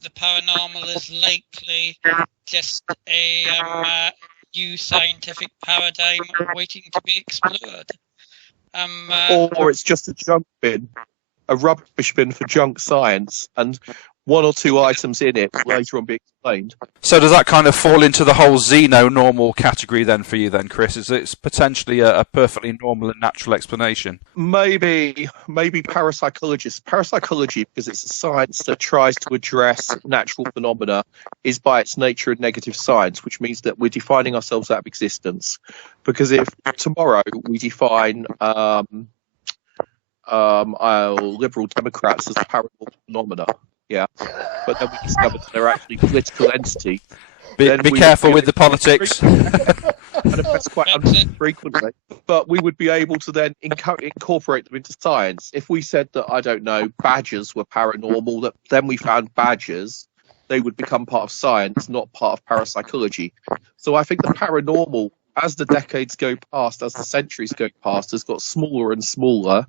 the paranormal is likely just a new scientific paradigm waiting to be explored. Or it's just a junk bin, a rubbish bin for junk science, and one or two items in it will later on be explained. So does that kind of fall into the whole xeno-normal category then for you then, Chris? Is it potentially a perfectly normal and natural explanation? Maybe parapsychologists. Parapsychology, because it's a science that tries to address natural phenomena, is by its nature a negative science, which means that we're defining ourselves out of existence. Because if tomorrow we define liberal Democrats as paranormal phenomena, yeah, but then we discover that they're actually political entities. Be careful with the politics. And that's quite infrequently. But we would be able to then incorporate them into science. If we said that, I don't know, badgers were paranormal, that then we found badgers, they would become part of science, not part of parapsychology. So I think the paranormal, as the decades go past, as the centuries go past, has got smaller and smaller.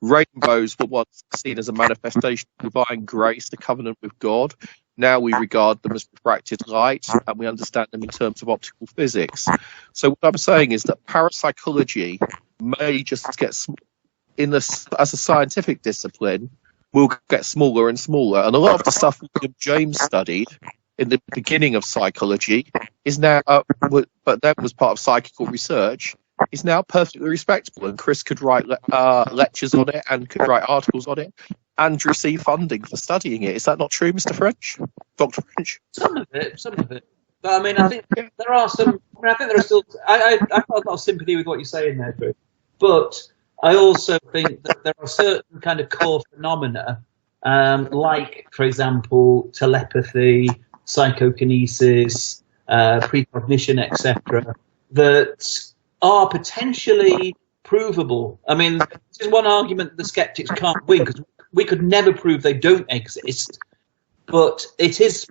Rainbows were once seen as a manifestation of divine grace, the covenant with God. Now we regard them as refracted light, and we understand them in terms of optical physics. So what I'm saying is that parapsychology may just get, as a scientific discipline, will get smaller and smaller. And a lot of the stuff William James studied in the beginning of psychology is now, but that was part of psychical research, is now perfectly respectable. And Chris could write lectures on it and could write articles on it and receive funding for studying it. Is that not true, Mr. French? Dr. French? Some of it. But I mean, I think there are some. I mean, I think there are still. I've got a lot of sympathy with what you're saying there, Chris. But I also think that there are certain kind of core phenomena, like, for example, telepathy, psychokinesis, precognition, etc., that are potentially provable. I mean, this is one argument that the skeptics can't win, because we could never prove they don't exist. But it is,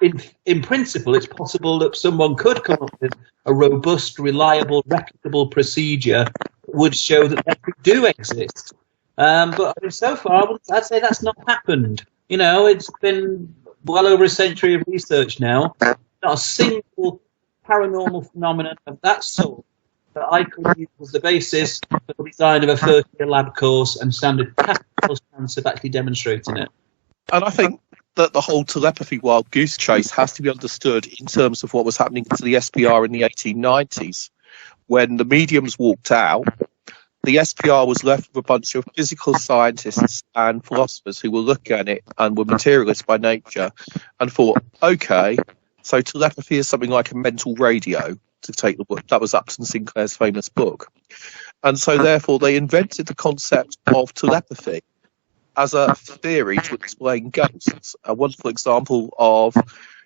in principle, it's possible that someone could come up with a robust, reliable, reputable procedure that would show that they do exist. But I mean, so far, I'd say that's not happened. You know, it's been well over a century of research now. Not a single paranormal phenomenon of that sort that I could use as the basis for the design of a first-year lab course and stand a capital chance of actually demonstrating it. And I think that the whole telepathy wild goose chase has to be understood in terms of what was happening to the SPR in the 1890s. When the mediums walked out, the SPR was left with a bunch of physical scientists and philosophers who were looking at it and were materialists by nature and thought, okay, so telepathy is something like a mental radio, to take the book. That was Upton Sinclair's famous book. And so therefore they invented the concept of telepathy as a theory to explain ghosts. A wonderful example of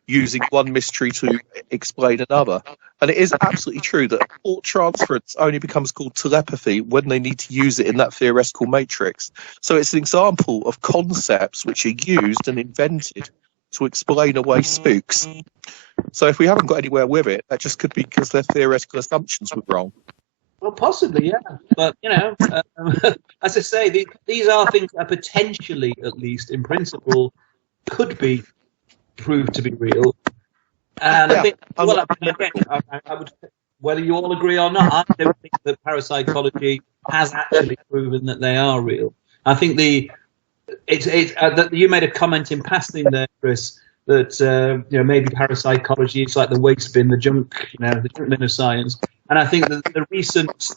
using one mystery to explain another. And it is absolutely true that thought transference only becomes called telepathy when they need to use it in that theoretical matrix. So it's an example of concepts which are used and invented to explain away spooks. So if we haven't got anywhere with it, that just could be because their theoretical assumptions were wrong. Well, possibly, yeah. But, as I say, these are things that potentially, at least in principle, could be proved to be real. And I think, I would, whether you all agree or not, I don't think that parapsychology has actually proven that they are real. I think that you made a comment in passing there, Chris, that maybe parapsychology is like the waste bin, the junk bin of science. And I think that the recent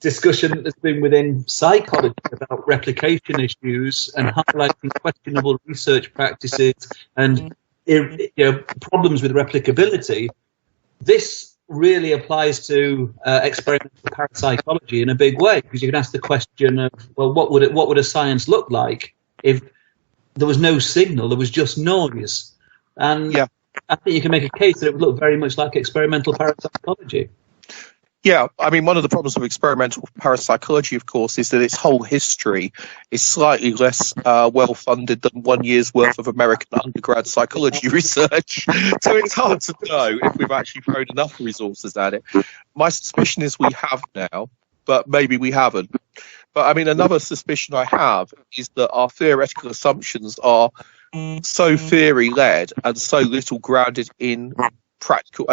discussion that's been within psychology about replication issues and highlighting questionable research practices and problems with replicability, this really applies to experimental parapsychology in a big way, because you can ask the question of, well, what would a science look like if there was no signal, there was just noise? And I think you can make a case that it would look very much like experimental parapsychology. Yeah, I mean, one of the problems with experimental parapsychology, of course, is that its whole history is slightly less well-funded than 1 year's worth of American undergrad psychology research. So it's hard to know if we've actually thrown enough resources at it. My suspicion is we have now, but maybe we haven't. But, I mean, another suspicion I have is that our theoretical assumptions are so theory-led and so little grounded in practical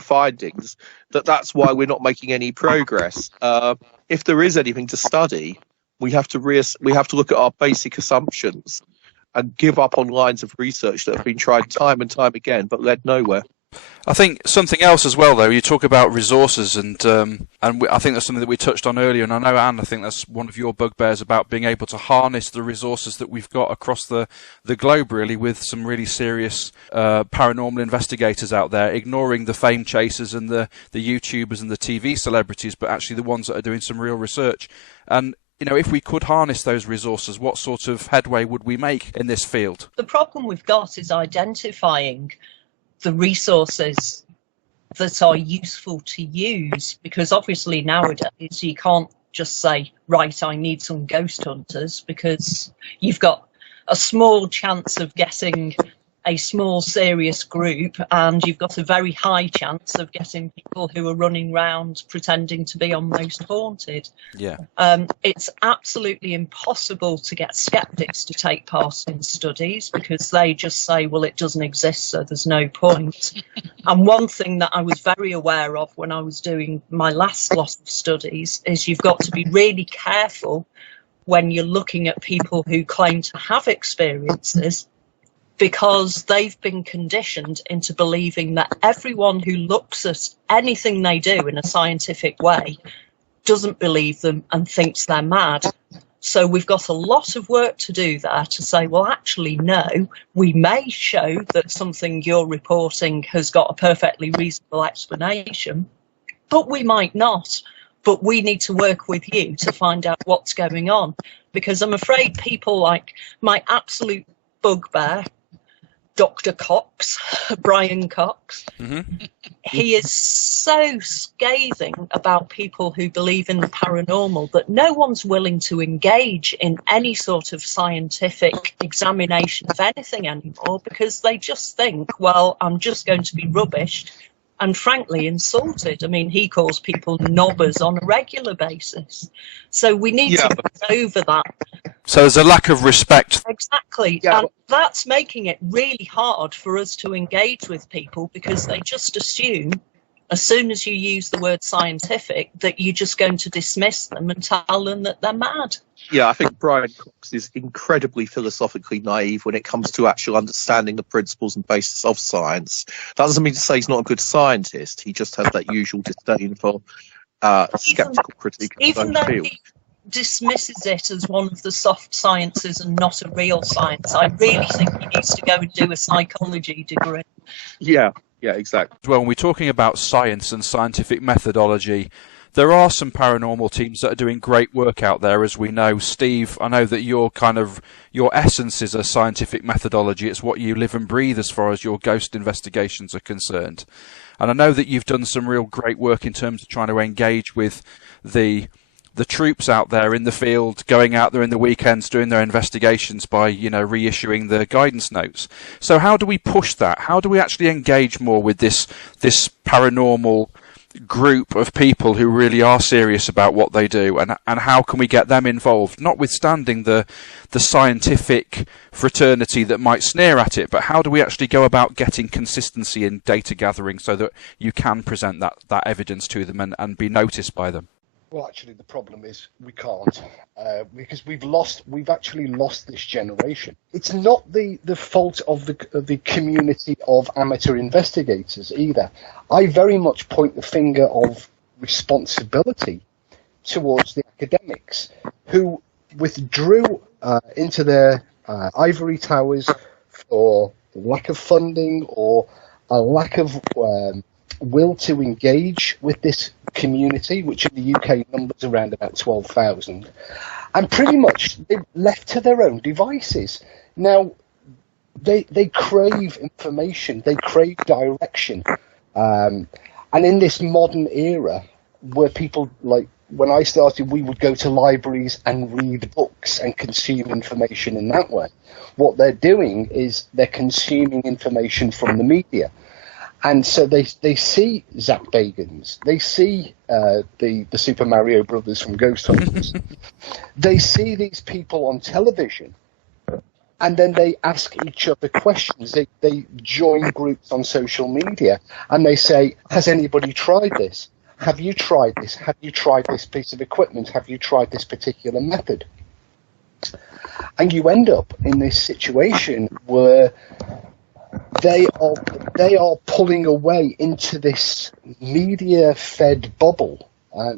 findings that's why we're not making any progress. If there is anything to study, we have to look at our basic assumptions and give up on lines of research that have been tried time and time again but led nowhere. I think something else as well, though, you talk about resources, and I think that's something that we touched on earlier, and I know, Anne, I think that's one of your bugbears about being able to harness the resources that we've got across the globe, really, with some really serious paranormal investigators out there, ignoring the fame chasers and the YouTubers and the TV celebrities, but actually the ones that are doing some real research. And if we could harness those resources, what sort of headway would we make in this field? The problem we've got is identifying the resources that are useful to use, because obviously nowadays you can't just say, right, I need some ghost hunters, because you've got a small chance of getting a small serious group, and you've got a very high chance of getting people who are running around pretending to be on Most Haunted. Yeah. It's absolutely impossible to get skeptics to take part in studies, because they just say, well, it doesn't exist, so there's no point. And one thing that I was very aware of when I was doing my last lot of studies is you've got to be really careful when you're looking at people who claim to have experiences, because they've been conditioned into believing that everyone who looks at anything they do in a scientific way doesn't believe them and thinks they're mad. So we've got a lot of work to do there to say, well, actually, no, we may show that something you're reporting has got a perfectly reasonable explanation, but we might not. But we need to work with you to find out what's going on, because I'm afraid people like my absolute bugbear, Dr. Cox, Brian Cox, he is so scathing about people who believe in the paranormal that no one's willing to engage in any sort of scientific examination of anything anymore, because they just think, well, I'm just going to be rubbished and frankly insulted. I mean, he calls people knobbers on a regular basis. So we need to get over that. So there's a lack of respect. Exactly. Yeah. And that's making it really hard for us to engage with people, because they just assume as soon as you use the word scientific, that you're just going to dismiss them and tell them that they're mad. Yeah, I think Brian Cox is incredibly philosophically naive when it comes to actual understanding the principles and basis of science. That doesn't mean to say he's not a good scientist. He just has that usual disdain for sceptical critique of his Even own though field. he dismisses it as one of the soft sciences and not a real science, I really think he needs to go and do a psychology degree. Yeah, exactly. Well, when we're talking about science and scientific methodology, there are some paranormal teams that are doing great work out there, as we know. Steve, I know that your essence is a scientific methodology. It's what you live and breathe as far as your ghost investigations are concerned. And I know that you've done some real great work in terms of trying to engage with the troops out there in the field, going out there in the weekends, doing their investigations by, reissuing the guidance notes. So how do we push that? How do we actually engage more with this paranormal group of people who really are serious about what they do, and how can we get them involved, notwithstanding the scientific fraternity that might sneer at it, but how do we actually go about getting consistency in data gathering so that you can present that evidence to them and be noticed by them? Well, actually, the problem is we can't, because we've actually lost this generation. It's not the fault of the community of amateur investigators either. I very much point the finger of responsibility towards the academics who withdrew into their ivory towers for lack of funding or a lack of will to engage with this community, which in the UK numbers around about 12,000, and pretty much they're left to their own devices. Now, they crave information, they crave direction, and in this modern era where people, like when I started, we would go to libraries and read books and consume information in that way. What they're doing is they're consuming information from the media. And so they see Zach Bagans, they see the Super Mario Brothers from Ghost Hunters, they see these people on television, and then they ask each other questions. They join groups on social media, and they say, has anybody tried this? Have you tried this? Have you tried this piece of equipment? Have you tried this particular method? And you end up in this situation where they are pulling away into this media-fed bubble,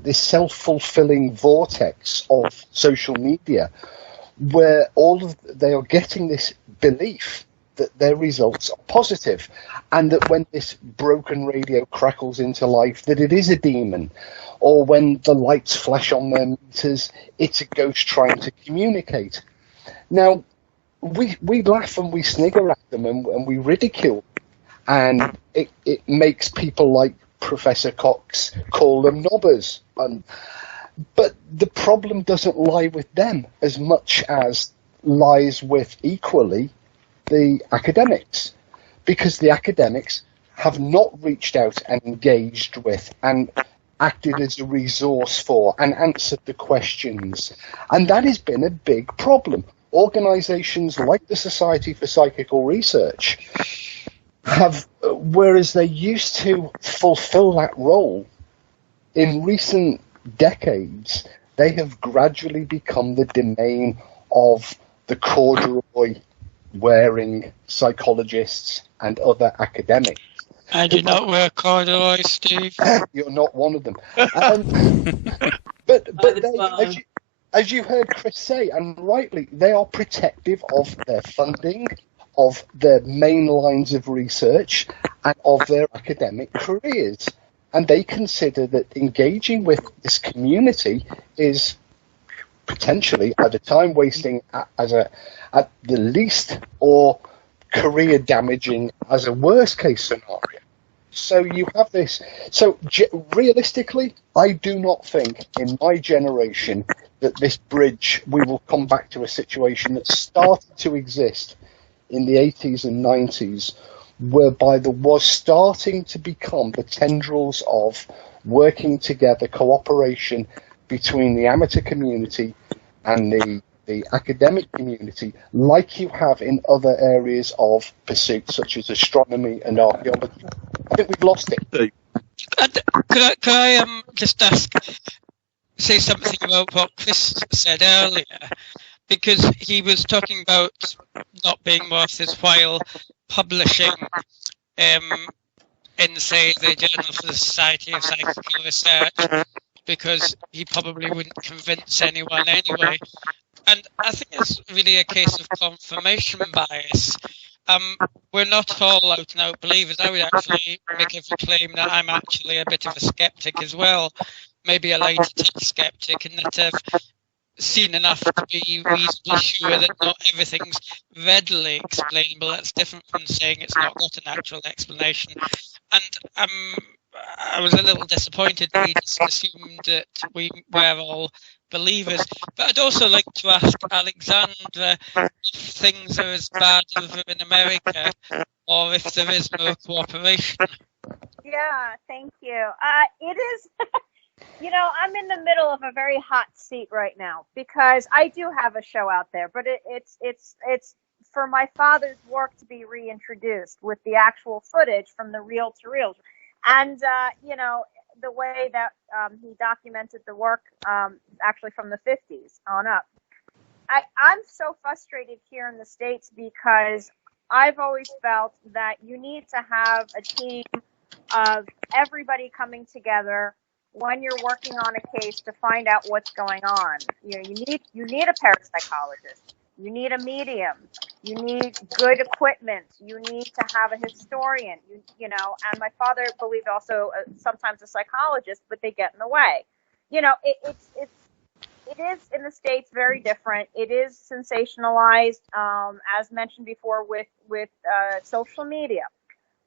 this self-fulfilling vortex of social media, where they are getting this belief that their results are positive, and that when this broken radio crackles into life, that it is a demon, or when the lights flash on their meters, it's a ghost trying to communicate. Now, we laugh and we snigger at them and we ridicule, and it makes people like Professor Cox call them knobbers. But the problem doesn't lie with them as much as lies with equally the academics, because the academics have not reached out and engaged with and acted as a resource for and answered the questions. And that has been a big problem. Organisations like the Society for Psychical Research have, whereas they used to fulfil that role, in recent decades, they have gradually become the domain of the corduroy-wearing psychologists and other academics. I do not wear corduroy, Steve. You're not one of them. But they, as you heard Chris say, and rightly, they are protective of their funding, of their main lines of research, and of their academic careers. And they consider that engaging with this community is potentially either time wasting at the least, or career damaging as a worst case scenario. So you have this. So realistically, I do not think in my generation that this bridge, we will come back to a situation that started to exist in the 80s and 90s, whereby there was starting to become the tendrils of working together, cooperation between the amateur community and the academic community, like you have in other areas of pursuit, such as astronomy and archaeology. I think we've lost it. Could I just say something about what Chris said earlier? Because he was talking about not being worth his while publishing in, say, the Journal for the Society of Psychical Research, because he probably wouldn't convince anyone anyway. And I think it's really a case of confirmation bias. We're not all out and out believers. I would actually make every claim that I'm actually a bit of a skeptic as well, maybe a later skeptic, and that I've seen enough to be reasonably sure that not everything's readily explainable. That's different from saying it's not got an actual explanation. And I was a little disappointed that he just assumed that we were all believers. But I'd also like to ask Alexandra if things are as bad over in America, or if there is no cooperation. Yeah, thank you. It is, I'm in the middle of a very hot seat right now because I do have a show out there, but it's for my father's work to be reintroduced with the actual footage from the reel to reels. And, the way that he documented the work, actually from the 50s on up. I'm so frustrated here in the States because I've always felt that you need to have a team of everybody coming together when you're working on a case to find out what's going on. You need a parapsychologist. You need a medium. You need good equipment. You need to have a historian. And my father believed also sometimes a psychologist, but they get in the way. It is in the States very different. It is sensationalized, as mentioned before, with social media.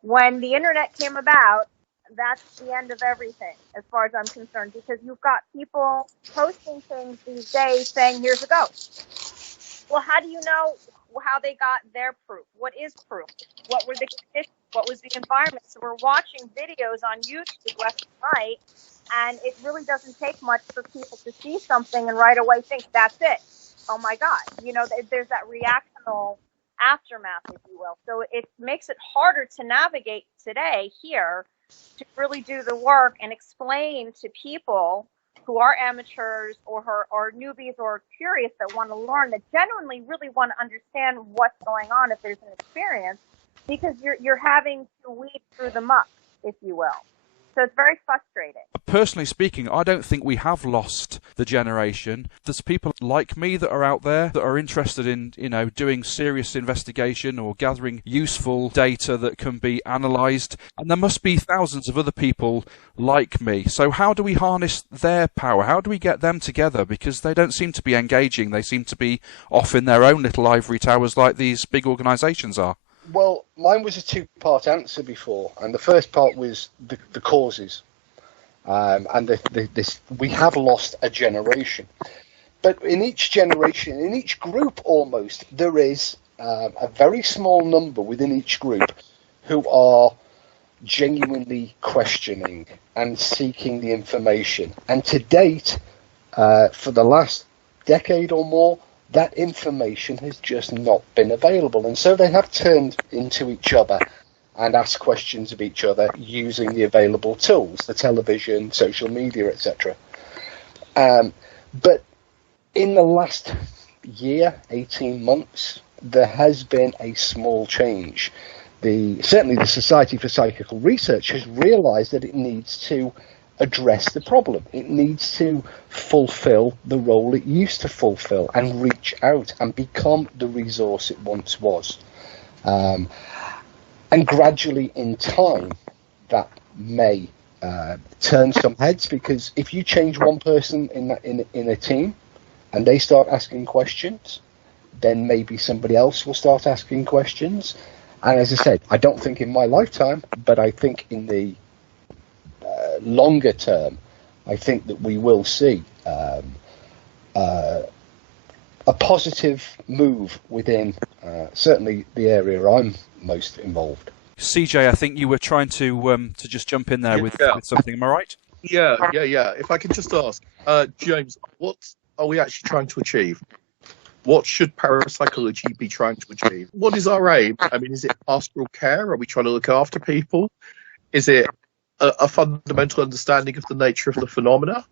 When the internet came about, that's the end of everything, as far as I'm concerned, because you've got people posting things these days saying, "Here's a ghost." Well, how do you know how they got their proof? What is proof? What were the conditions? What was the environment? So we're watching videos on YouTube left and right, and it really doesn't take much for people to see something and right away think that's it. Oh my God. There's that reactional aftermath, if you will. So it makes it harder to navigate today here to really do the work and explain to people who are amateurs or newbies or curious that want to learn, that genuinely really want to understand what's going on if there's an experience, because you're having to weed through the muck, if you will. So it's very frustrating. Personally speaking, I don't think we have lost the generation. There's people like me that are out there that are interested in, doing serious investigation or gathering useful data that can be analysed. And there must be thousands of other people like me. So how do we harness their power? How do we get them together? Because they don't seem to be engaging. They seem to be off in their own little ivory towers like these big organisations are. Well, mine was a two-part answer before, and the first part was the causes, and this we have lost a generation. But in each generation, in each group almost, there is a very small number within each group who are genuinely questioning and seeking the information. And to date, for the last decade or more, that information has just not been available. And so they have turned into each other and asked questions of each other using the available tools, the television, social media, etc. But in the last year, 18 months, there has been a small change. Certainly the Society for Psychical Research has realised that it needs to address the problem. It needs to fulfill the role it used to fulfill and reach out and become the resource it once was. And gradually in time, that may turn some heads, because if you change one person in a team and they start asking questions, then maybe somebody else will start asking questions. And as I said, I don't think in my lifetime, but I think in the longer term, I think that we will see a positive move within certainly the area I'm most involved. CJ, I think you were trying to just jump in there with something. Am I right? Yeah. If I could just ask, James, what are we actually trying to achieve? What should parapsychology be trying to achieve? What is our aim? I mean, is it pastoral care? Are we trying to look after people? Is it a fundamental understanding of the nature of the phenomena?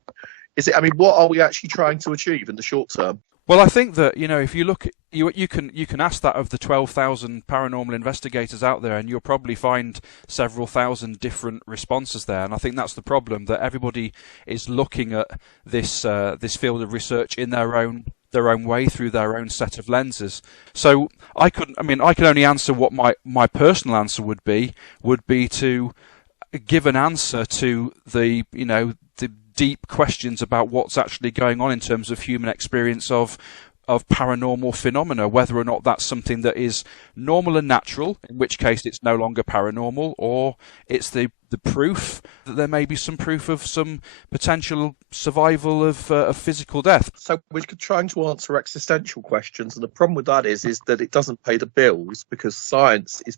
Is it? I mean, what are we actually trying to achieve in the short term? Well, I think that, if you look, you can ask that of the 12,000 paranormal investigators out there, and you'll probably find several thousand different responses there. And I think that's the problem, that everybody is looking at this field of research in their own way, through their own set of lenses. So I can only answer what my personal answer would be to give an answer to the deep questions about what's actually going on in terms of human experience of paranormal phenomena, whether or not that's something that is normal and natural, in which case it's no longer paranormal, or it's the proof that there may be some proof of some potential survival of physical death. So we're trying to answer existential questions, and the problem with that is that it doesn't pay the bills, because science is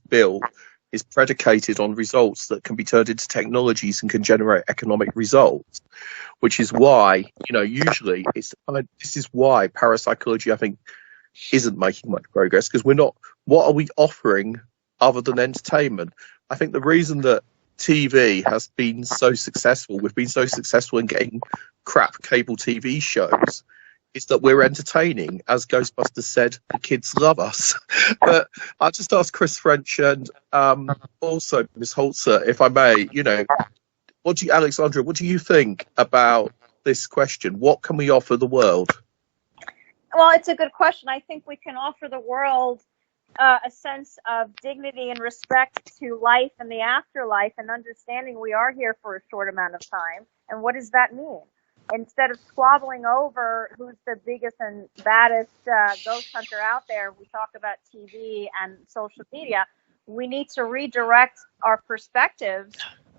predicated on results that can be turned into technologies and can generate economic results, which is why, usually this is why parapsychology, I think, isn't making much progress, because what are we offering other than entertainment? I think the reason that TV has been so successful, we've been so successful in getting crap cable TV shows, is that we're entertaining. As Ghostbusters said, the kids love us. But I'll just ask Chris French and also Ms. Holzer, if I may, Alexandra, what do you think about this question? What can we offer the world? Well, it's a good question. I think we can offer the world a sense of dignity and respect to life and the afterlife, and understanding we are here for a short amount of time. And what does that mean? Instead of squabbling over who's the biggest and baddest ghost hunter out there, we talk about TV and social media. We need to redirect our perspectives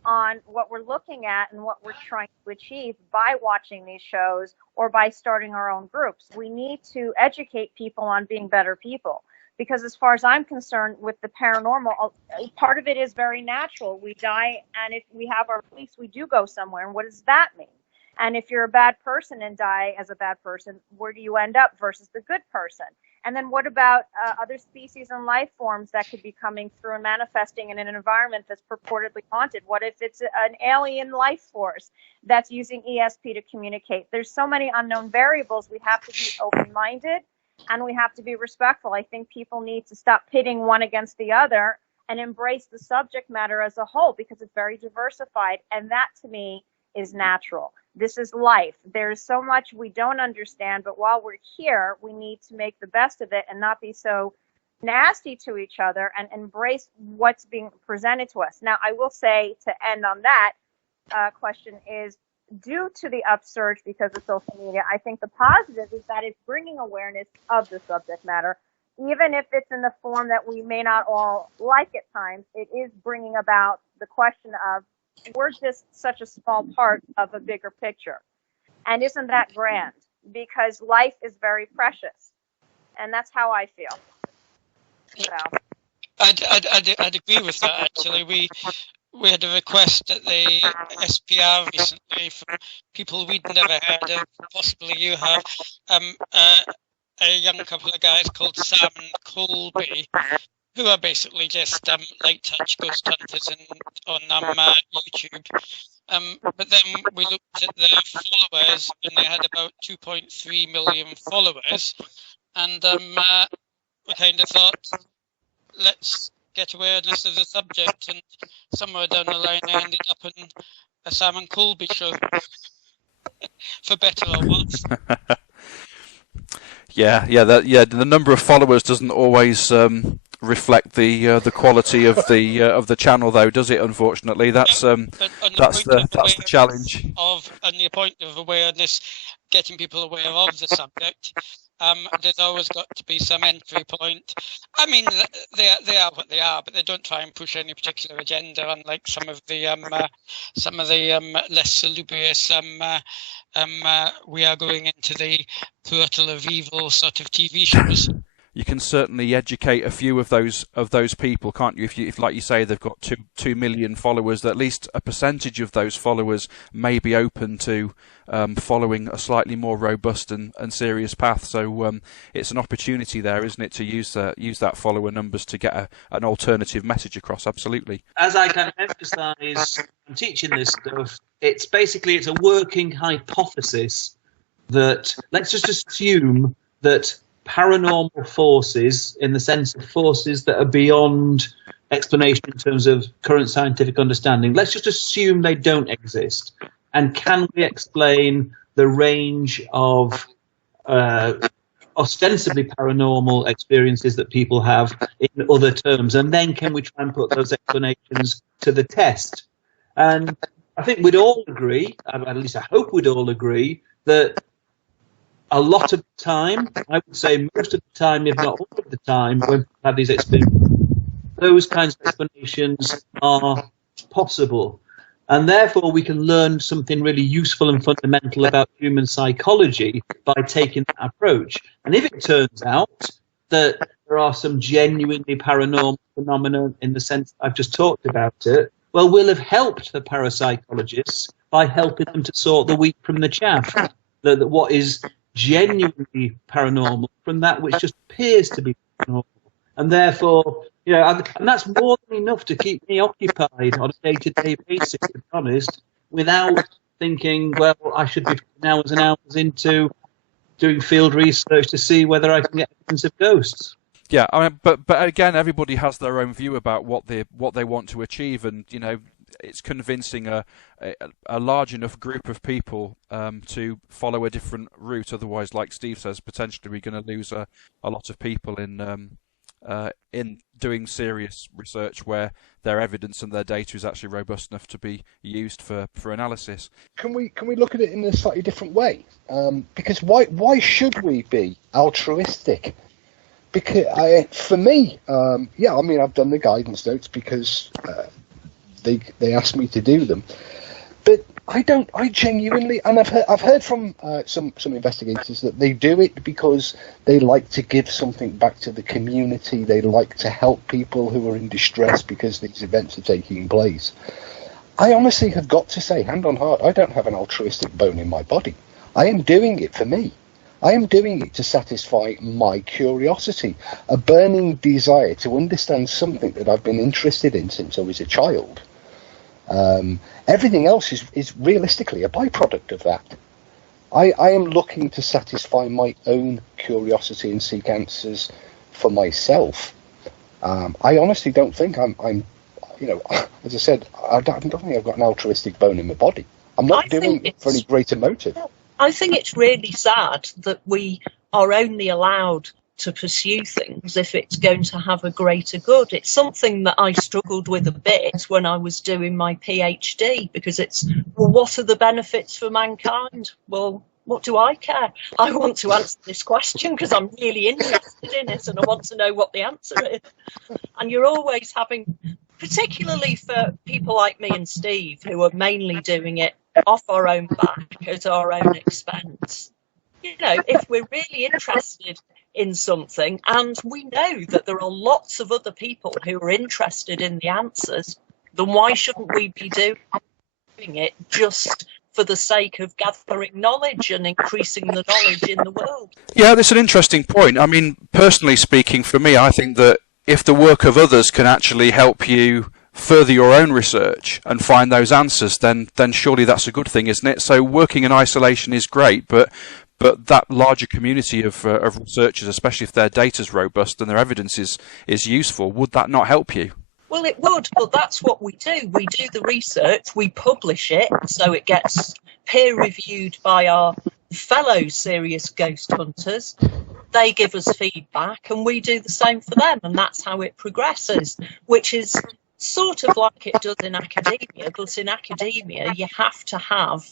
on what we're looking at and what we're trying to achieve by watching these shows or by starting our own groups. We need to educate people on being better people, because as far as I'm concerned with the paranormal, part of it is very natural. We die, and if we have our beliefs, we do go somewhere. And what does that mean? And if you're a bad person and die as a bad person, where do you end up versus the good person? And then what about other species and life forms that could be coming through and manifesting in an environment that's purportedly haunted? What if it's an alien life force that's using ESP to communicate? There's so many unknown variables. We have to be open-minded, and we have to be respectful. I think people need to stop pitting one against the other and embrace the subject matter as a whole, because it's very diversified. And that, to me, is natural. This is life. There's so much we don't understand, but while we're here, we need to make the best of it and not be so nasty to each other, and embrace what's being presented to us. Now, I will say, to end on that question, is due to the upsurge because of social media, I think the positive is that it's bringing awareness of the subject matter. Even if it's in the form that we may not all like at times, it is bringing about the question of, we're just such a small part of a bigger picture. And isn't that grand? Because life is very precious. And that's how I feel. So. I'd agree with that, actually. We had a request at the SPR recently from people we'd never heard of, possibly you have, a young couple of guys called Sam and Colby, who are basically just light touch ghost hunters on YouTube. But then we looked at their followers, and they had about 2.3 million followers. And we kind of thought, let's get awareness of the subject. And somewhere down the line, I ended up on a Sam and Colby show, for better or worse. The number of followers doesn't always reflect the quality of the channel, though, does it? Unfortunately, that's the challenge. And the point of awareness, getting people aware of the subject. There's always got to be some entry point. I mean, they are what they are, but they don't try and push any particular agenda, unlike some of the less salubrious we are going into the portal of evil sort of TV shows. You can certainly educate a few of those people, can't you? If like you say, they've got 2 million followers, at least a percentage of those followers may be open to following a slightly more robust and serious path. So it's an opportunity there, isn't it, to use that follower numbers to get an alternative message across. Absolutely. As I kind of emphasise, I'm teaching this stuff. It's a working hypothesis that let's just assume that paranormal forces, in the sense of forces that are beyond explanation in terms of current scientific understanding, let's just assume they don't exist. And can we explain the range of ostensibly paranormal experiences that people have in other terms? And then can we try and put those explanations to the test? And I think we'd all agree, at least I hope we'd all agree, that a lot of the time, I would say most of the time, if not all of the time, when people have these experiences, those kinds of explanations are possible. And therefore, we can learn something really useful and fundamental about human psychology by taking that approach. And if it turns out that there are some genuinely paranormal phenomena in the sense I've just talked about it, well, we'll have helped the parapsychologists by helping them to sort the wheat from the chaff. That what is genuinely paranormal from that which just appears to be paranormal. And therefore, and that's more than enough to keep me occupied on a day-to-day basis, to be honest, without thinking, well, I should be putting hours and hours into doing field research to see whether I can get evidence of ghosts. Yeah, I mean, but again, everybody has their own view about what they want to achieve, and it's convincing a large enough group of people to follow a different route. Otherwise, like Steve says, potentially we're going to lose a lot of people in doing serious research where their evidence and their data is actually robust enough to be used for analysis. Can we look at it in a slightly different way? Because why should we be altruistic? Because for me, I've done the guidance notes because they asked me to do them, but I genuinely, and I've heard from some investigators that they do it because they like to give something back to the community. They like to help people who are in distress because these events are taking place. I honestly have got to say, hand on heart, I don't have an altruistic bone in my body. I am doing it for me. I am doing it to satisfy my curiosity, a burning desire to understand something that I've been interested in since I was a child. Everything else is realistically a byproduct of that. I am looking to satisfy my own curiosity and seek answers for myself. I honestly don't think I'm as I said, I don't think I've got an altruistic bone in my body. I'm not doing it for any greater motive. I think it's really sad that we are only allowed to pursue things if it's going to have a greater good. It's something that I struggled with a bit when I was doing my PhD, because it's, well, what are the benefits for mankind? Well, what do I care? I want to answer this question because I'm really interested in it and I want to know what the answer is. And you're always having, particularly for people like me and Steve, who are mainly doing it off our own back at our own expense. If we're really interested in something and we know that there are lots of other people who are interested in the answers, then why shouldn't we be doing it just for the sake of gathering knowledge and increasing the knowledge in the world? Yeah, that's an interesting point. I mean, personally speaking, for me, I think that if the work of others can actually help you further your own research and find those answers, then surely that's a good thing, isn't it? So working in isolation is great, but that larger community of researchers, especially if their data's robust and their evidence is useful, would that not help you? Well, it would, but that's what we do. We do the research, we publish it, so it gets peer-reviewed by our fellow serious ghost hunters. They give us feedback and we do the same for them, and that's how it progresses, which is sort of like it does in academia. But in academia, you have to have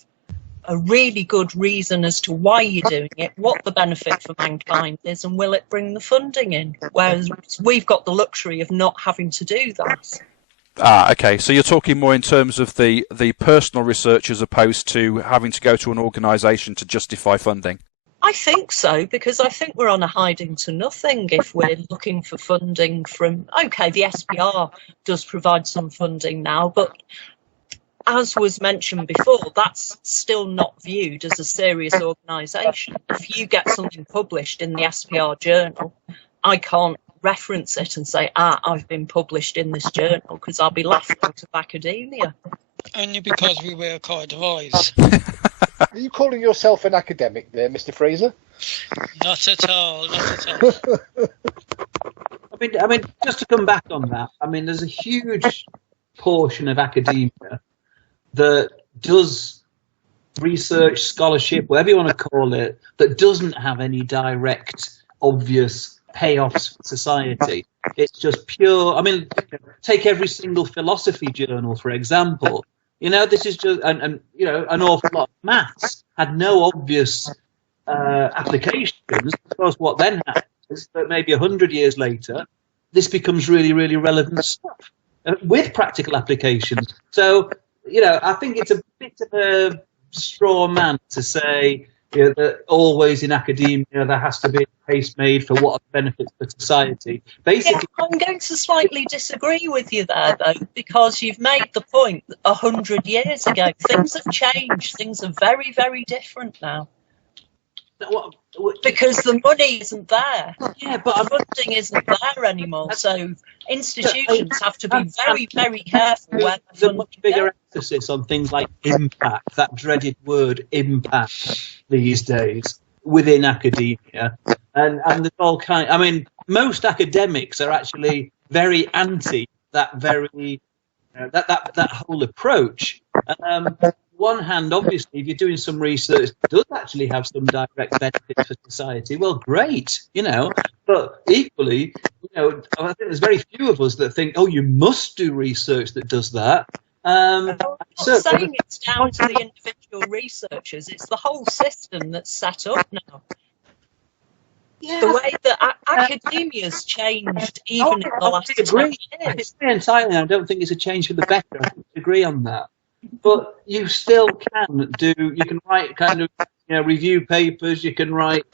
a really good reason as to why you're doing it, what the benefit for mankind is, and will it bring the funding in? Whereas we've got the luxury of not having to do that. Okay. So you're talking more in terms of the personal research as opposed to having to go to an organisation to justify funding? I think so, because I think we're on a hiding to nothing if we're looking for funding from, okay, the SPR does provide some funding now, but as was mentioned before, that's still not viewed as a serious organisation. If you get something published in the SPR journal, I can't reference it and say, I've been published in this journal, because I'll be laughed out of academia. Only because we wear corduroys. Are you calling yourself an academic there, Mr. Fraser? Not at all, not at all. I mean, just to come back on that, I mean, there's a huge portion of academia that does research, scholarship, whatever you want to call it, that doesn't have any direct, obvious payoffs for society. It's just pure. I mean, take every single philosophy journal, for example. You know, this is just, and you know, an awful lot of maths had no obvious applications. Of course, what then happens is that maybe 100 years later, this becomes really, really relevant stuff with practical applications. So, you know, I think it's a bit of a straw man to say, you know, that always in academia there has to be a case made for what benefits for society. Basically, yeah, I'm going to slightly disagree with you there, though, because you've made the point that 100 years ago things have changed. Things are very, very different now. Because the money isn't there. Yeah, but the funding isn't there anymore. So institutions have to be very, very careful where there's a much bigger emphasis on things like impact, that dreaded word impact these days within academia. And there's all kind. I mean, most academics are actually very anti that very that whole approach. One hand, obviously, if you're doing some research that does actually have some direct benefits for society, well, great, you know. But equally, you know, I think there's very few of us that think, oh, you must do research that does that. I'm not saying it's down to the individual researchers. It's the whole system that's set up now. Yeah. The way that academia's changed even in the last 10 years. I agree entirely. I don't think it's a change for the better. I think we agree on that. But you still can do. You can write kind of, you know, review papers. You can write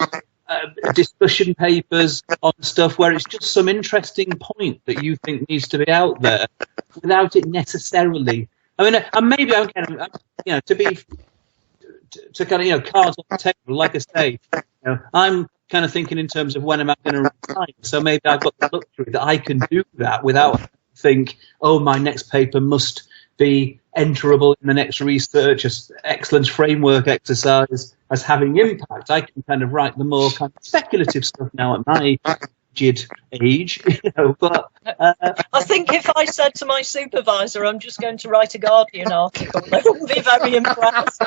discussion papers on stuff where it's just some interesting point that you think needs to be out there, without it necessarily. I mean, and maybe I'm kind of, you know, to kind of, you know, cards on the table. Like I say, you know, I'm kind of thinking in terms of when am I going to retire. So maybe I've got the luxury that I can do that without think, oh, my next paper must be enterable in the next research excellence framework exercise as having impact. I can kind of write the more kind of speculative stuff now at my age, you know. But I think if I said to my supervisor, I'm just going to write a Guardian article, they wouldn't be very impressed.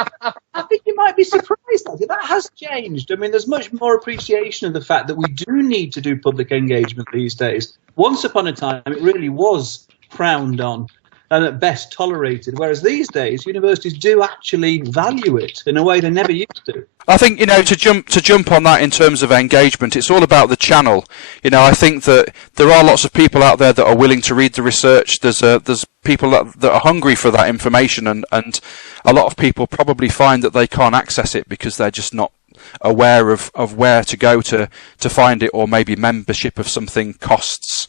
I think you might be surprised that that has changed. I mean, there's much more appreciation of the fact that we do need to do public engagement these days. Once upon a time, it really was frowned on and at best tolerated, whereas these days universities do actually value it in a way they never used to. I think, you know, to jump on that in terms of engagement, it's all about the channel. You know, I think that there are lots of people out there that are willing to read the research. There's people that are hungry for that information, and a lot of people probably find that they can't access it because they're just not aware of where to go to find it, or maybe membership of something costs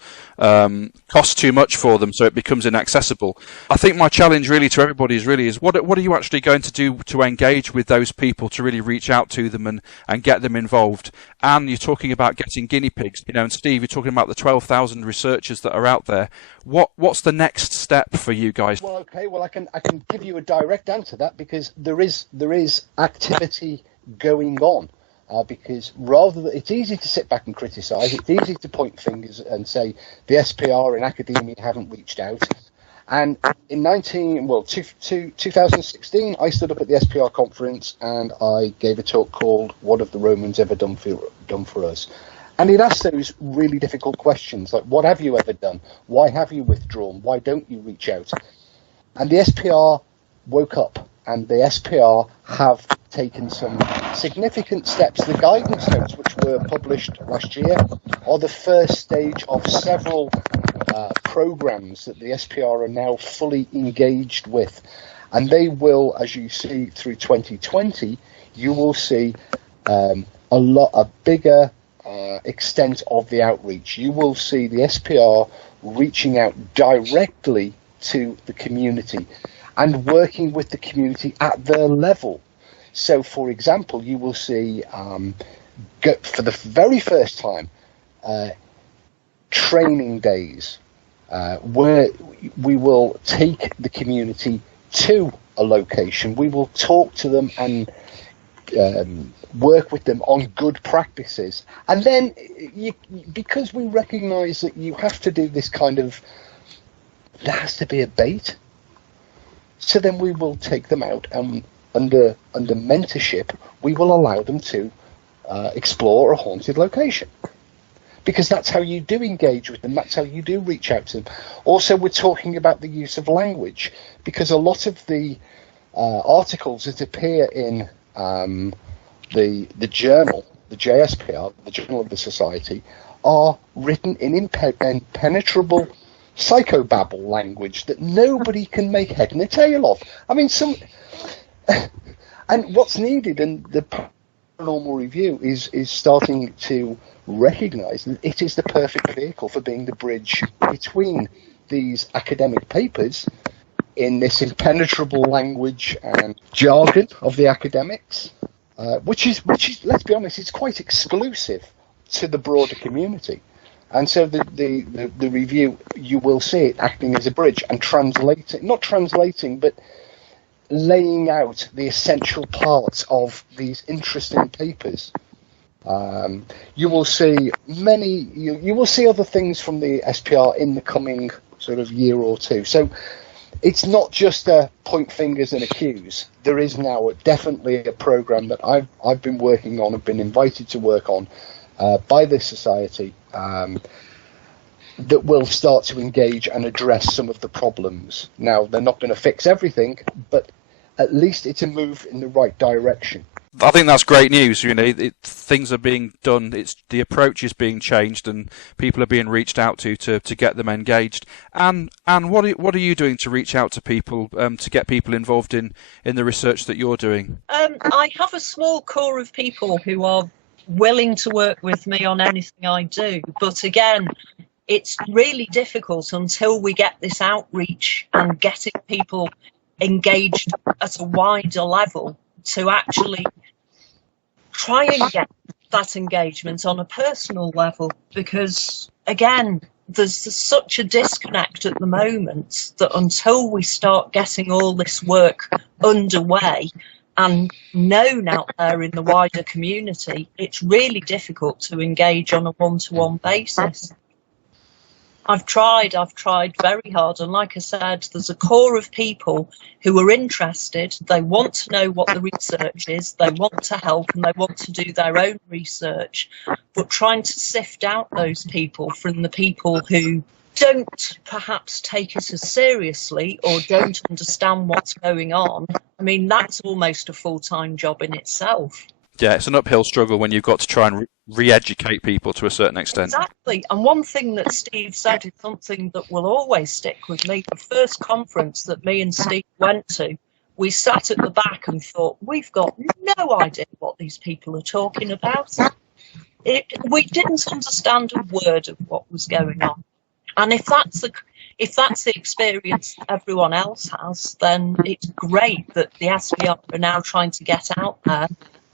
too much for them, so it becomes inaccessible. I think my challenge really to everybody is what are you actually going to do to engage with those people, to really reach out to them and get them involved? And you're talking about getting guinea pigs, you know, and Steve, you're talking about the 12,000 researchers that are out there. What's the next step for you guys? Well, okay, I can give you a direct answer to that, because there is activity going on. Because rather than, it's easy to sit back and criticise, it's easy to point fingers and say the SPR in academia haven't reached out. And in 2016, I stood up at the SPR conference and I gave a talk called "What Have the Romans Ever Done for Us?" And it asked those really difficult questions like, what have you ever done? Why have you withdrawn? Why don't you reach out? And the SPR woke up, and the SPR have taken some significant steps. The guidance notes, which were published last year, are the first stage of several programs that the SPR are now fully engaged with. And they will, as you see through 2020, you will see a bigger extent of the outreach. You will see the SPR reaching out directly to the community. and working with the community at their level. So, for example, you will see, for the very first time, training days where we will take the community to a location. We will talk to them and work with them on good practices. And then, because we recognise that you have to do this kind of, there has to be a bait. So then we will take them out, and under mentorship, we will allow them to explore a haunted location. Because that's how you do engage with them. That's how you do reach out to them. Also, we're talking about the use of language, because a lot of the articles that appear in the journal, the JSPR, the Journal of the Society, are written in impenetrable psychobabble language that nobody can make head and a tail of. I mean, and what's needed, and the Paranormal Review is starting to recognise that it is the perfect vehicle for being the bridge between these academic papers in this impenetrable language and jargon of the academics, which is, let's be honest, it's quite exclusive to the broader community. And so the review, you will see it acting as a bridge and not translating, but laying out the essential parts of these interesting papers. You will see you will see other things from the SPR in the coming sort of year or two. So it's not just a point fingers and accuse. There is now definitely a program that I've been working on, have been invited to work on by this society, that will start to engage and address some of the problems. Now, they're not going to fix everything, but at least it's a move in the right direction. I think that's great news. You know, things are being done. The approach is being changed, and people are being reached out to get them engaged. And what are you doing to reach out to people, to get people involved in the research that you're doing? I have a small core of people who are willing to work with me on anything I do, but again, it's really difficult until we get this outreach and getting people engaged at a wider level to actually try and get that engagement on a personal level, because again, there's such a disconnect at the moment that until we start getting all this work underway and known out there in the wider community, it's really difficult to engage on a one-to-one basis. I've tried very hard, and like I said, there's a core of people who are interested. They want to know what the research is, they want to help, and they want to do their own research, but trying to sift out those people from the people who don't perhaps take it as seriously or don't understand what's going on. I mean, that's almost a full-time job in itself. Yeah, it's an uphill struggle when you've got to try and re-educate people to a certain extent. Exactly. And one thing that Steve said is something that will always stick with me. The first conference that me and Steve went to, we sat at the back and thought, we've got no idea what these people are talking about. We didn't understand a word of what was going on. And if that's the experience everyone else has, then it's great that the SPR are now trying to get out there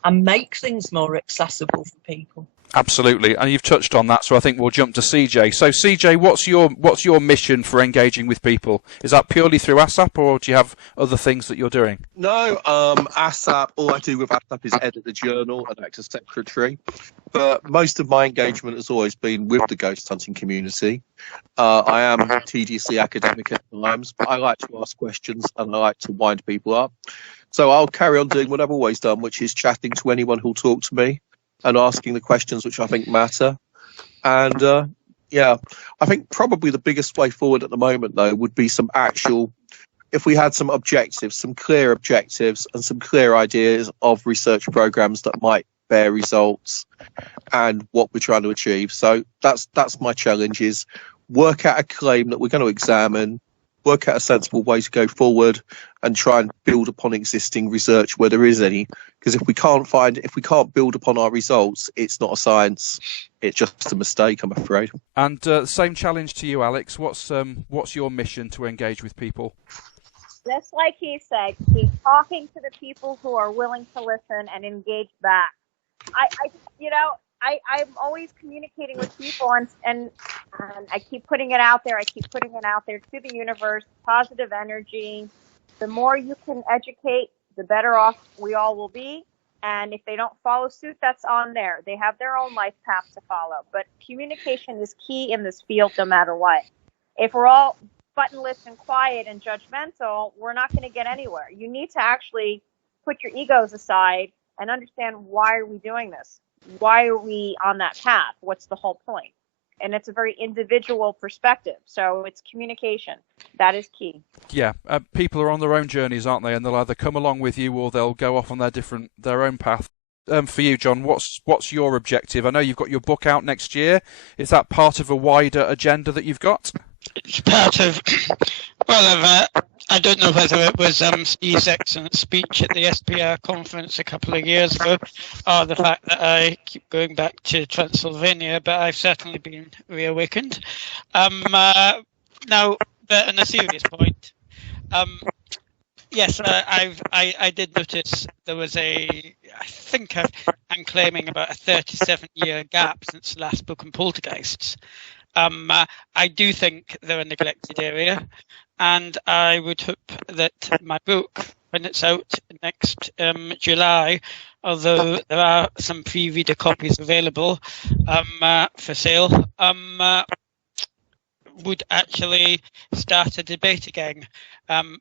and make things more accessible for people. Absolutely, and you've touched on that, so I think we'll jump to CJ. So CJ, what's your mission for engaging with people? Is that purely through ASAP, or do you have other things that you're doing? No, ASAP, all I do with ASAP is edit the journal and act as secretary. But most of my engagement has always been with the ghost hunting community. I am tediously academic at times, but I like to ask questions and I like to wind people up. So I'll carry on doing what I've always done, which is chatting to anyone who'll talk to me and asking the questions which I think matter. And I think probably the biggest way forward at the moment, though, would be some actual, if we had some objectives, some clear objectives and some clear ideas of research programs that might bear results and what we're trying to achieve. So that's my challenge, is work out a claim that we're going to examine, work out a sensible way to go forward and try and build upon existing research where there is any. Because if we can't build upon our results, it's not a science, it's just a mistake, I'm afraid. And same challenge to you, Alex. What's your mission to engage with people? Just like he said, keep talking to the people who are willing to listen and engage back. I'm always communicating with people, and I keep putting it out there. I keep putting it out there to the universe. Positive energy. The more you can educate, the better off we all will be. And if they don't follow suit, that's on there. They have their own life path to follow. But communication is key in this field, no matter what. If we're all buttonless and quiet and judgmental, we're not going to get anywhere. You need to actually put your egos aside and understand, why are we doing this? Why are we on that path? What's the whole point? And it's a very individual perspective. So it's communication. That is key. Yeah, people are on their own journeys, aren't they? And they'll either come along with you or they'll go off on their own path. For you, John, what's your objective? I know you've got your book out next year. Is that part of a wider agenda that you've got? It's part of, I don't know whether it was Steve's excellent speech at the SPR conference a couple of years ago, or the fact that I keep going back to Transylvania, but I've certainly been reawakened. Now, but on a serious point, yes, I did notice there was I think I'm claiming about a 37-year gap since the last book on poltergeists. I do think they're a neglected area, and I would hope that my book, when it's out next July, although there are some pre-reader copies available for sale, would actually start a debate again,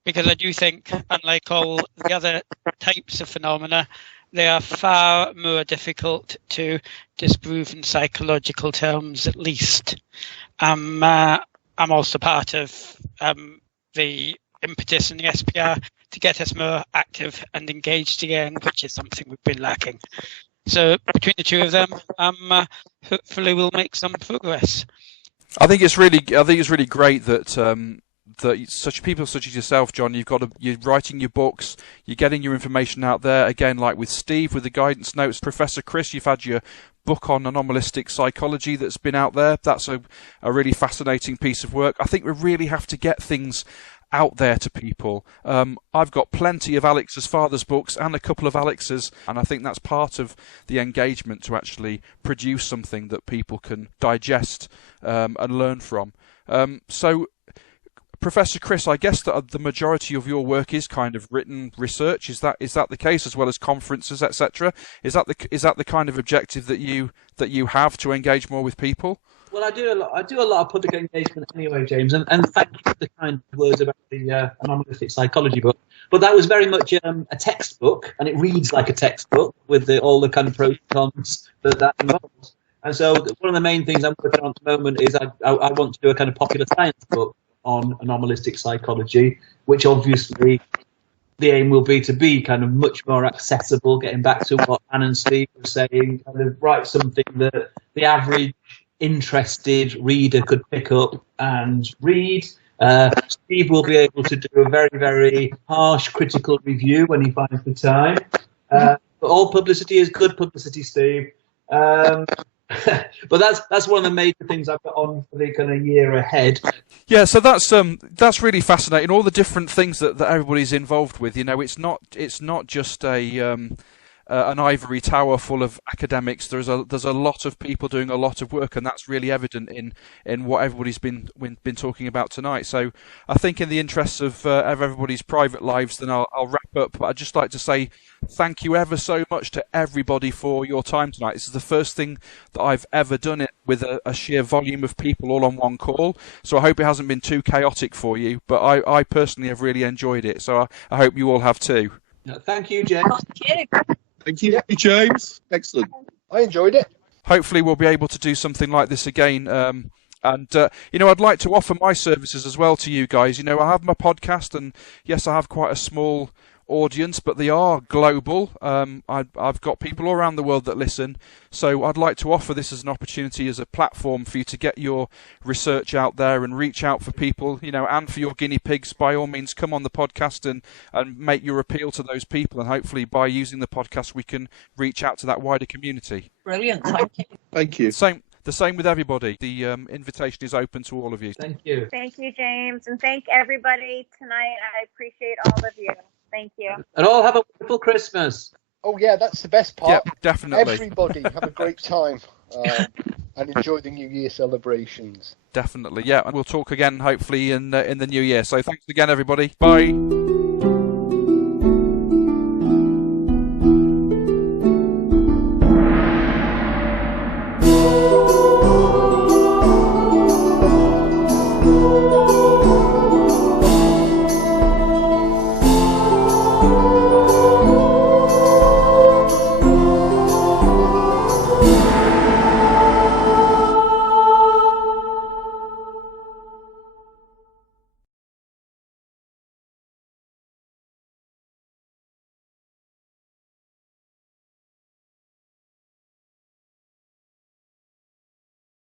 because I do think, unlike all the other types of phenomena, they are far more difficult to disprove in psychological terms, at least. I'm also part of the impetus in the SPR to get us more active and engaged again, which is something we've been lacking. So between the two of them, hopefully we'll make some progress. I think it's really great that that such people such as yourself, John, you're writing your books, you're getting your information out there. Again, like with Steve, with the guidance notes. Professor Chris, you've had your book on anomalistic psychology that's been out there. That's a really fascinating piece of work. I think we really have to get things out there to people. I've got plenty of Alex's father's books and a couple of Alex's, and I think that's part of the engagement, to actually produce something that people can digest and learn from. So, Professor Chris, I guess that the majority of your work is kind of written research. Is that the case, as well as conferences, etc.? Is that the kind of objective that you have, to engage more with people? Well, I do a lot of public engagement anyway, James, and thank you for the kind words about the anomalistic psychology book. But that was very much a textbook, and it reads like a textbook with all the kind of pros and cons that involves. And so one of the main things I'm working on at the moment is I want to do a kind of popular science book on anomalistic psychology, which obviously the aim will be to be kind of much more accessible, getting back to what Anne and Steve were saying, kind of write something that the average interested reader could pick up and read. Steve will be able to do a very, very harsh critical review when he finds the time. But all publicity is good publicity, Steve. But that's one of the major things I've got on for the kind of year ahead. Yeah, so that's really fascinating. All the different things that everybody's involved with. You know, it's not just an ivory tower full of academics. There's a lot of people doing a lot of work, and that's really evident in what everybody's been talking about tonight. So I think, in the interests of everybody's private lives, then I'll wrap up. But I'd just like to say thank you ever so much to everybody for your time tonight. This is the first thing that I've ever done it with a sheer volume of people all on one call. So I hope it hasn't been too chaotic for you. But I personally have really enjoyed it. So I hope you all have too. Thank you, James. Thank you, James. Excellent. I enjoyed it. Hopefully we'll be able to do something like this again. And I'd like to offer my services as well to you guys. I have my podcast, and yes, I have quite a small audience, but they are global. I've got people all around the world that listen, so I'd like to offer this as an opportunity, as a platform for you to get your research out there and reach out for people, and for your guinea pigs. By all means, come on the podcast and make your appeal to those people, and hopefully by using the podcast we can reach out to that wider community. Brilliant, thank you. Thank you. The same with everybody. The invitation is open to all of you. Thank you. Thank you, James, and thank everybody tonight. I appreciate all of you. Thank you. And all have a wonderful Christmas. Oh yeah, that's the best part. Yeah, definitely. Everybody have a great time and enjoy the New Year celebrations. Definitely, yeah. And we'll talk again, hopefully, in the new year. So thanks again, everybody. Bye.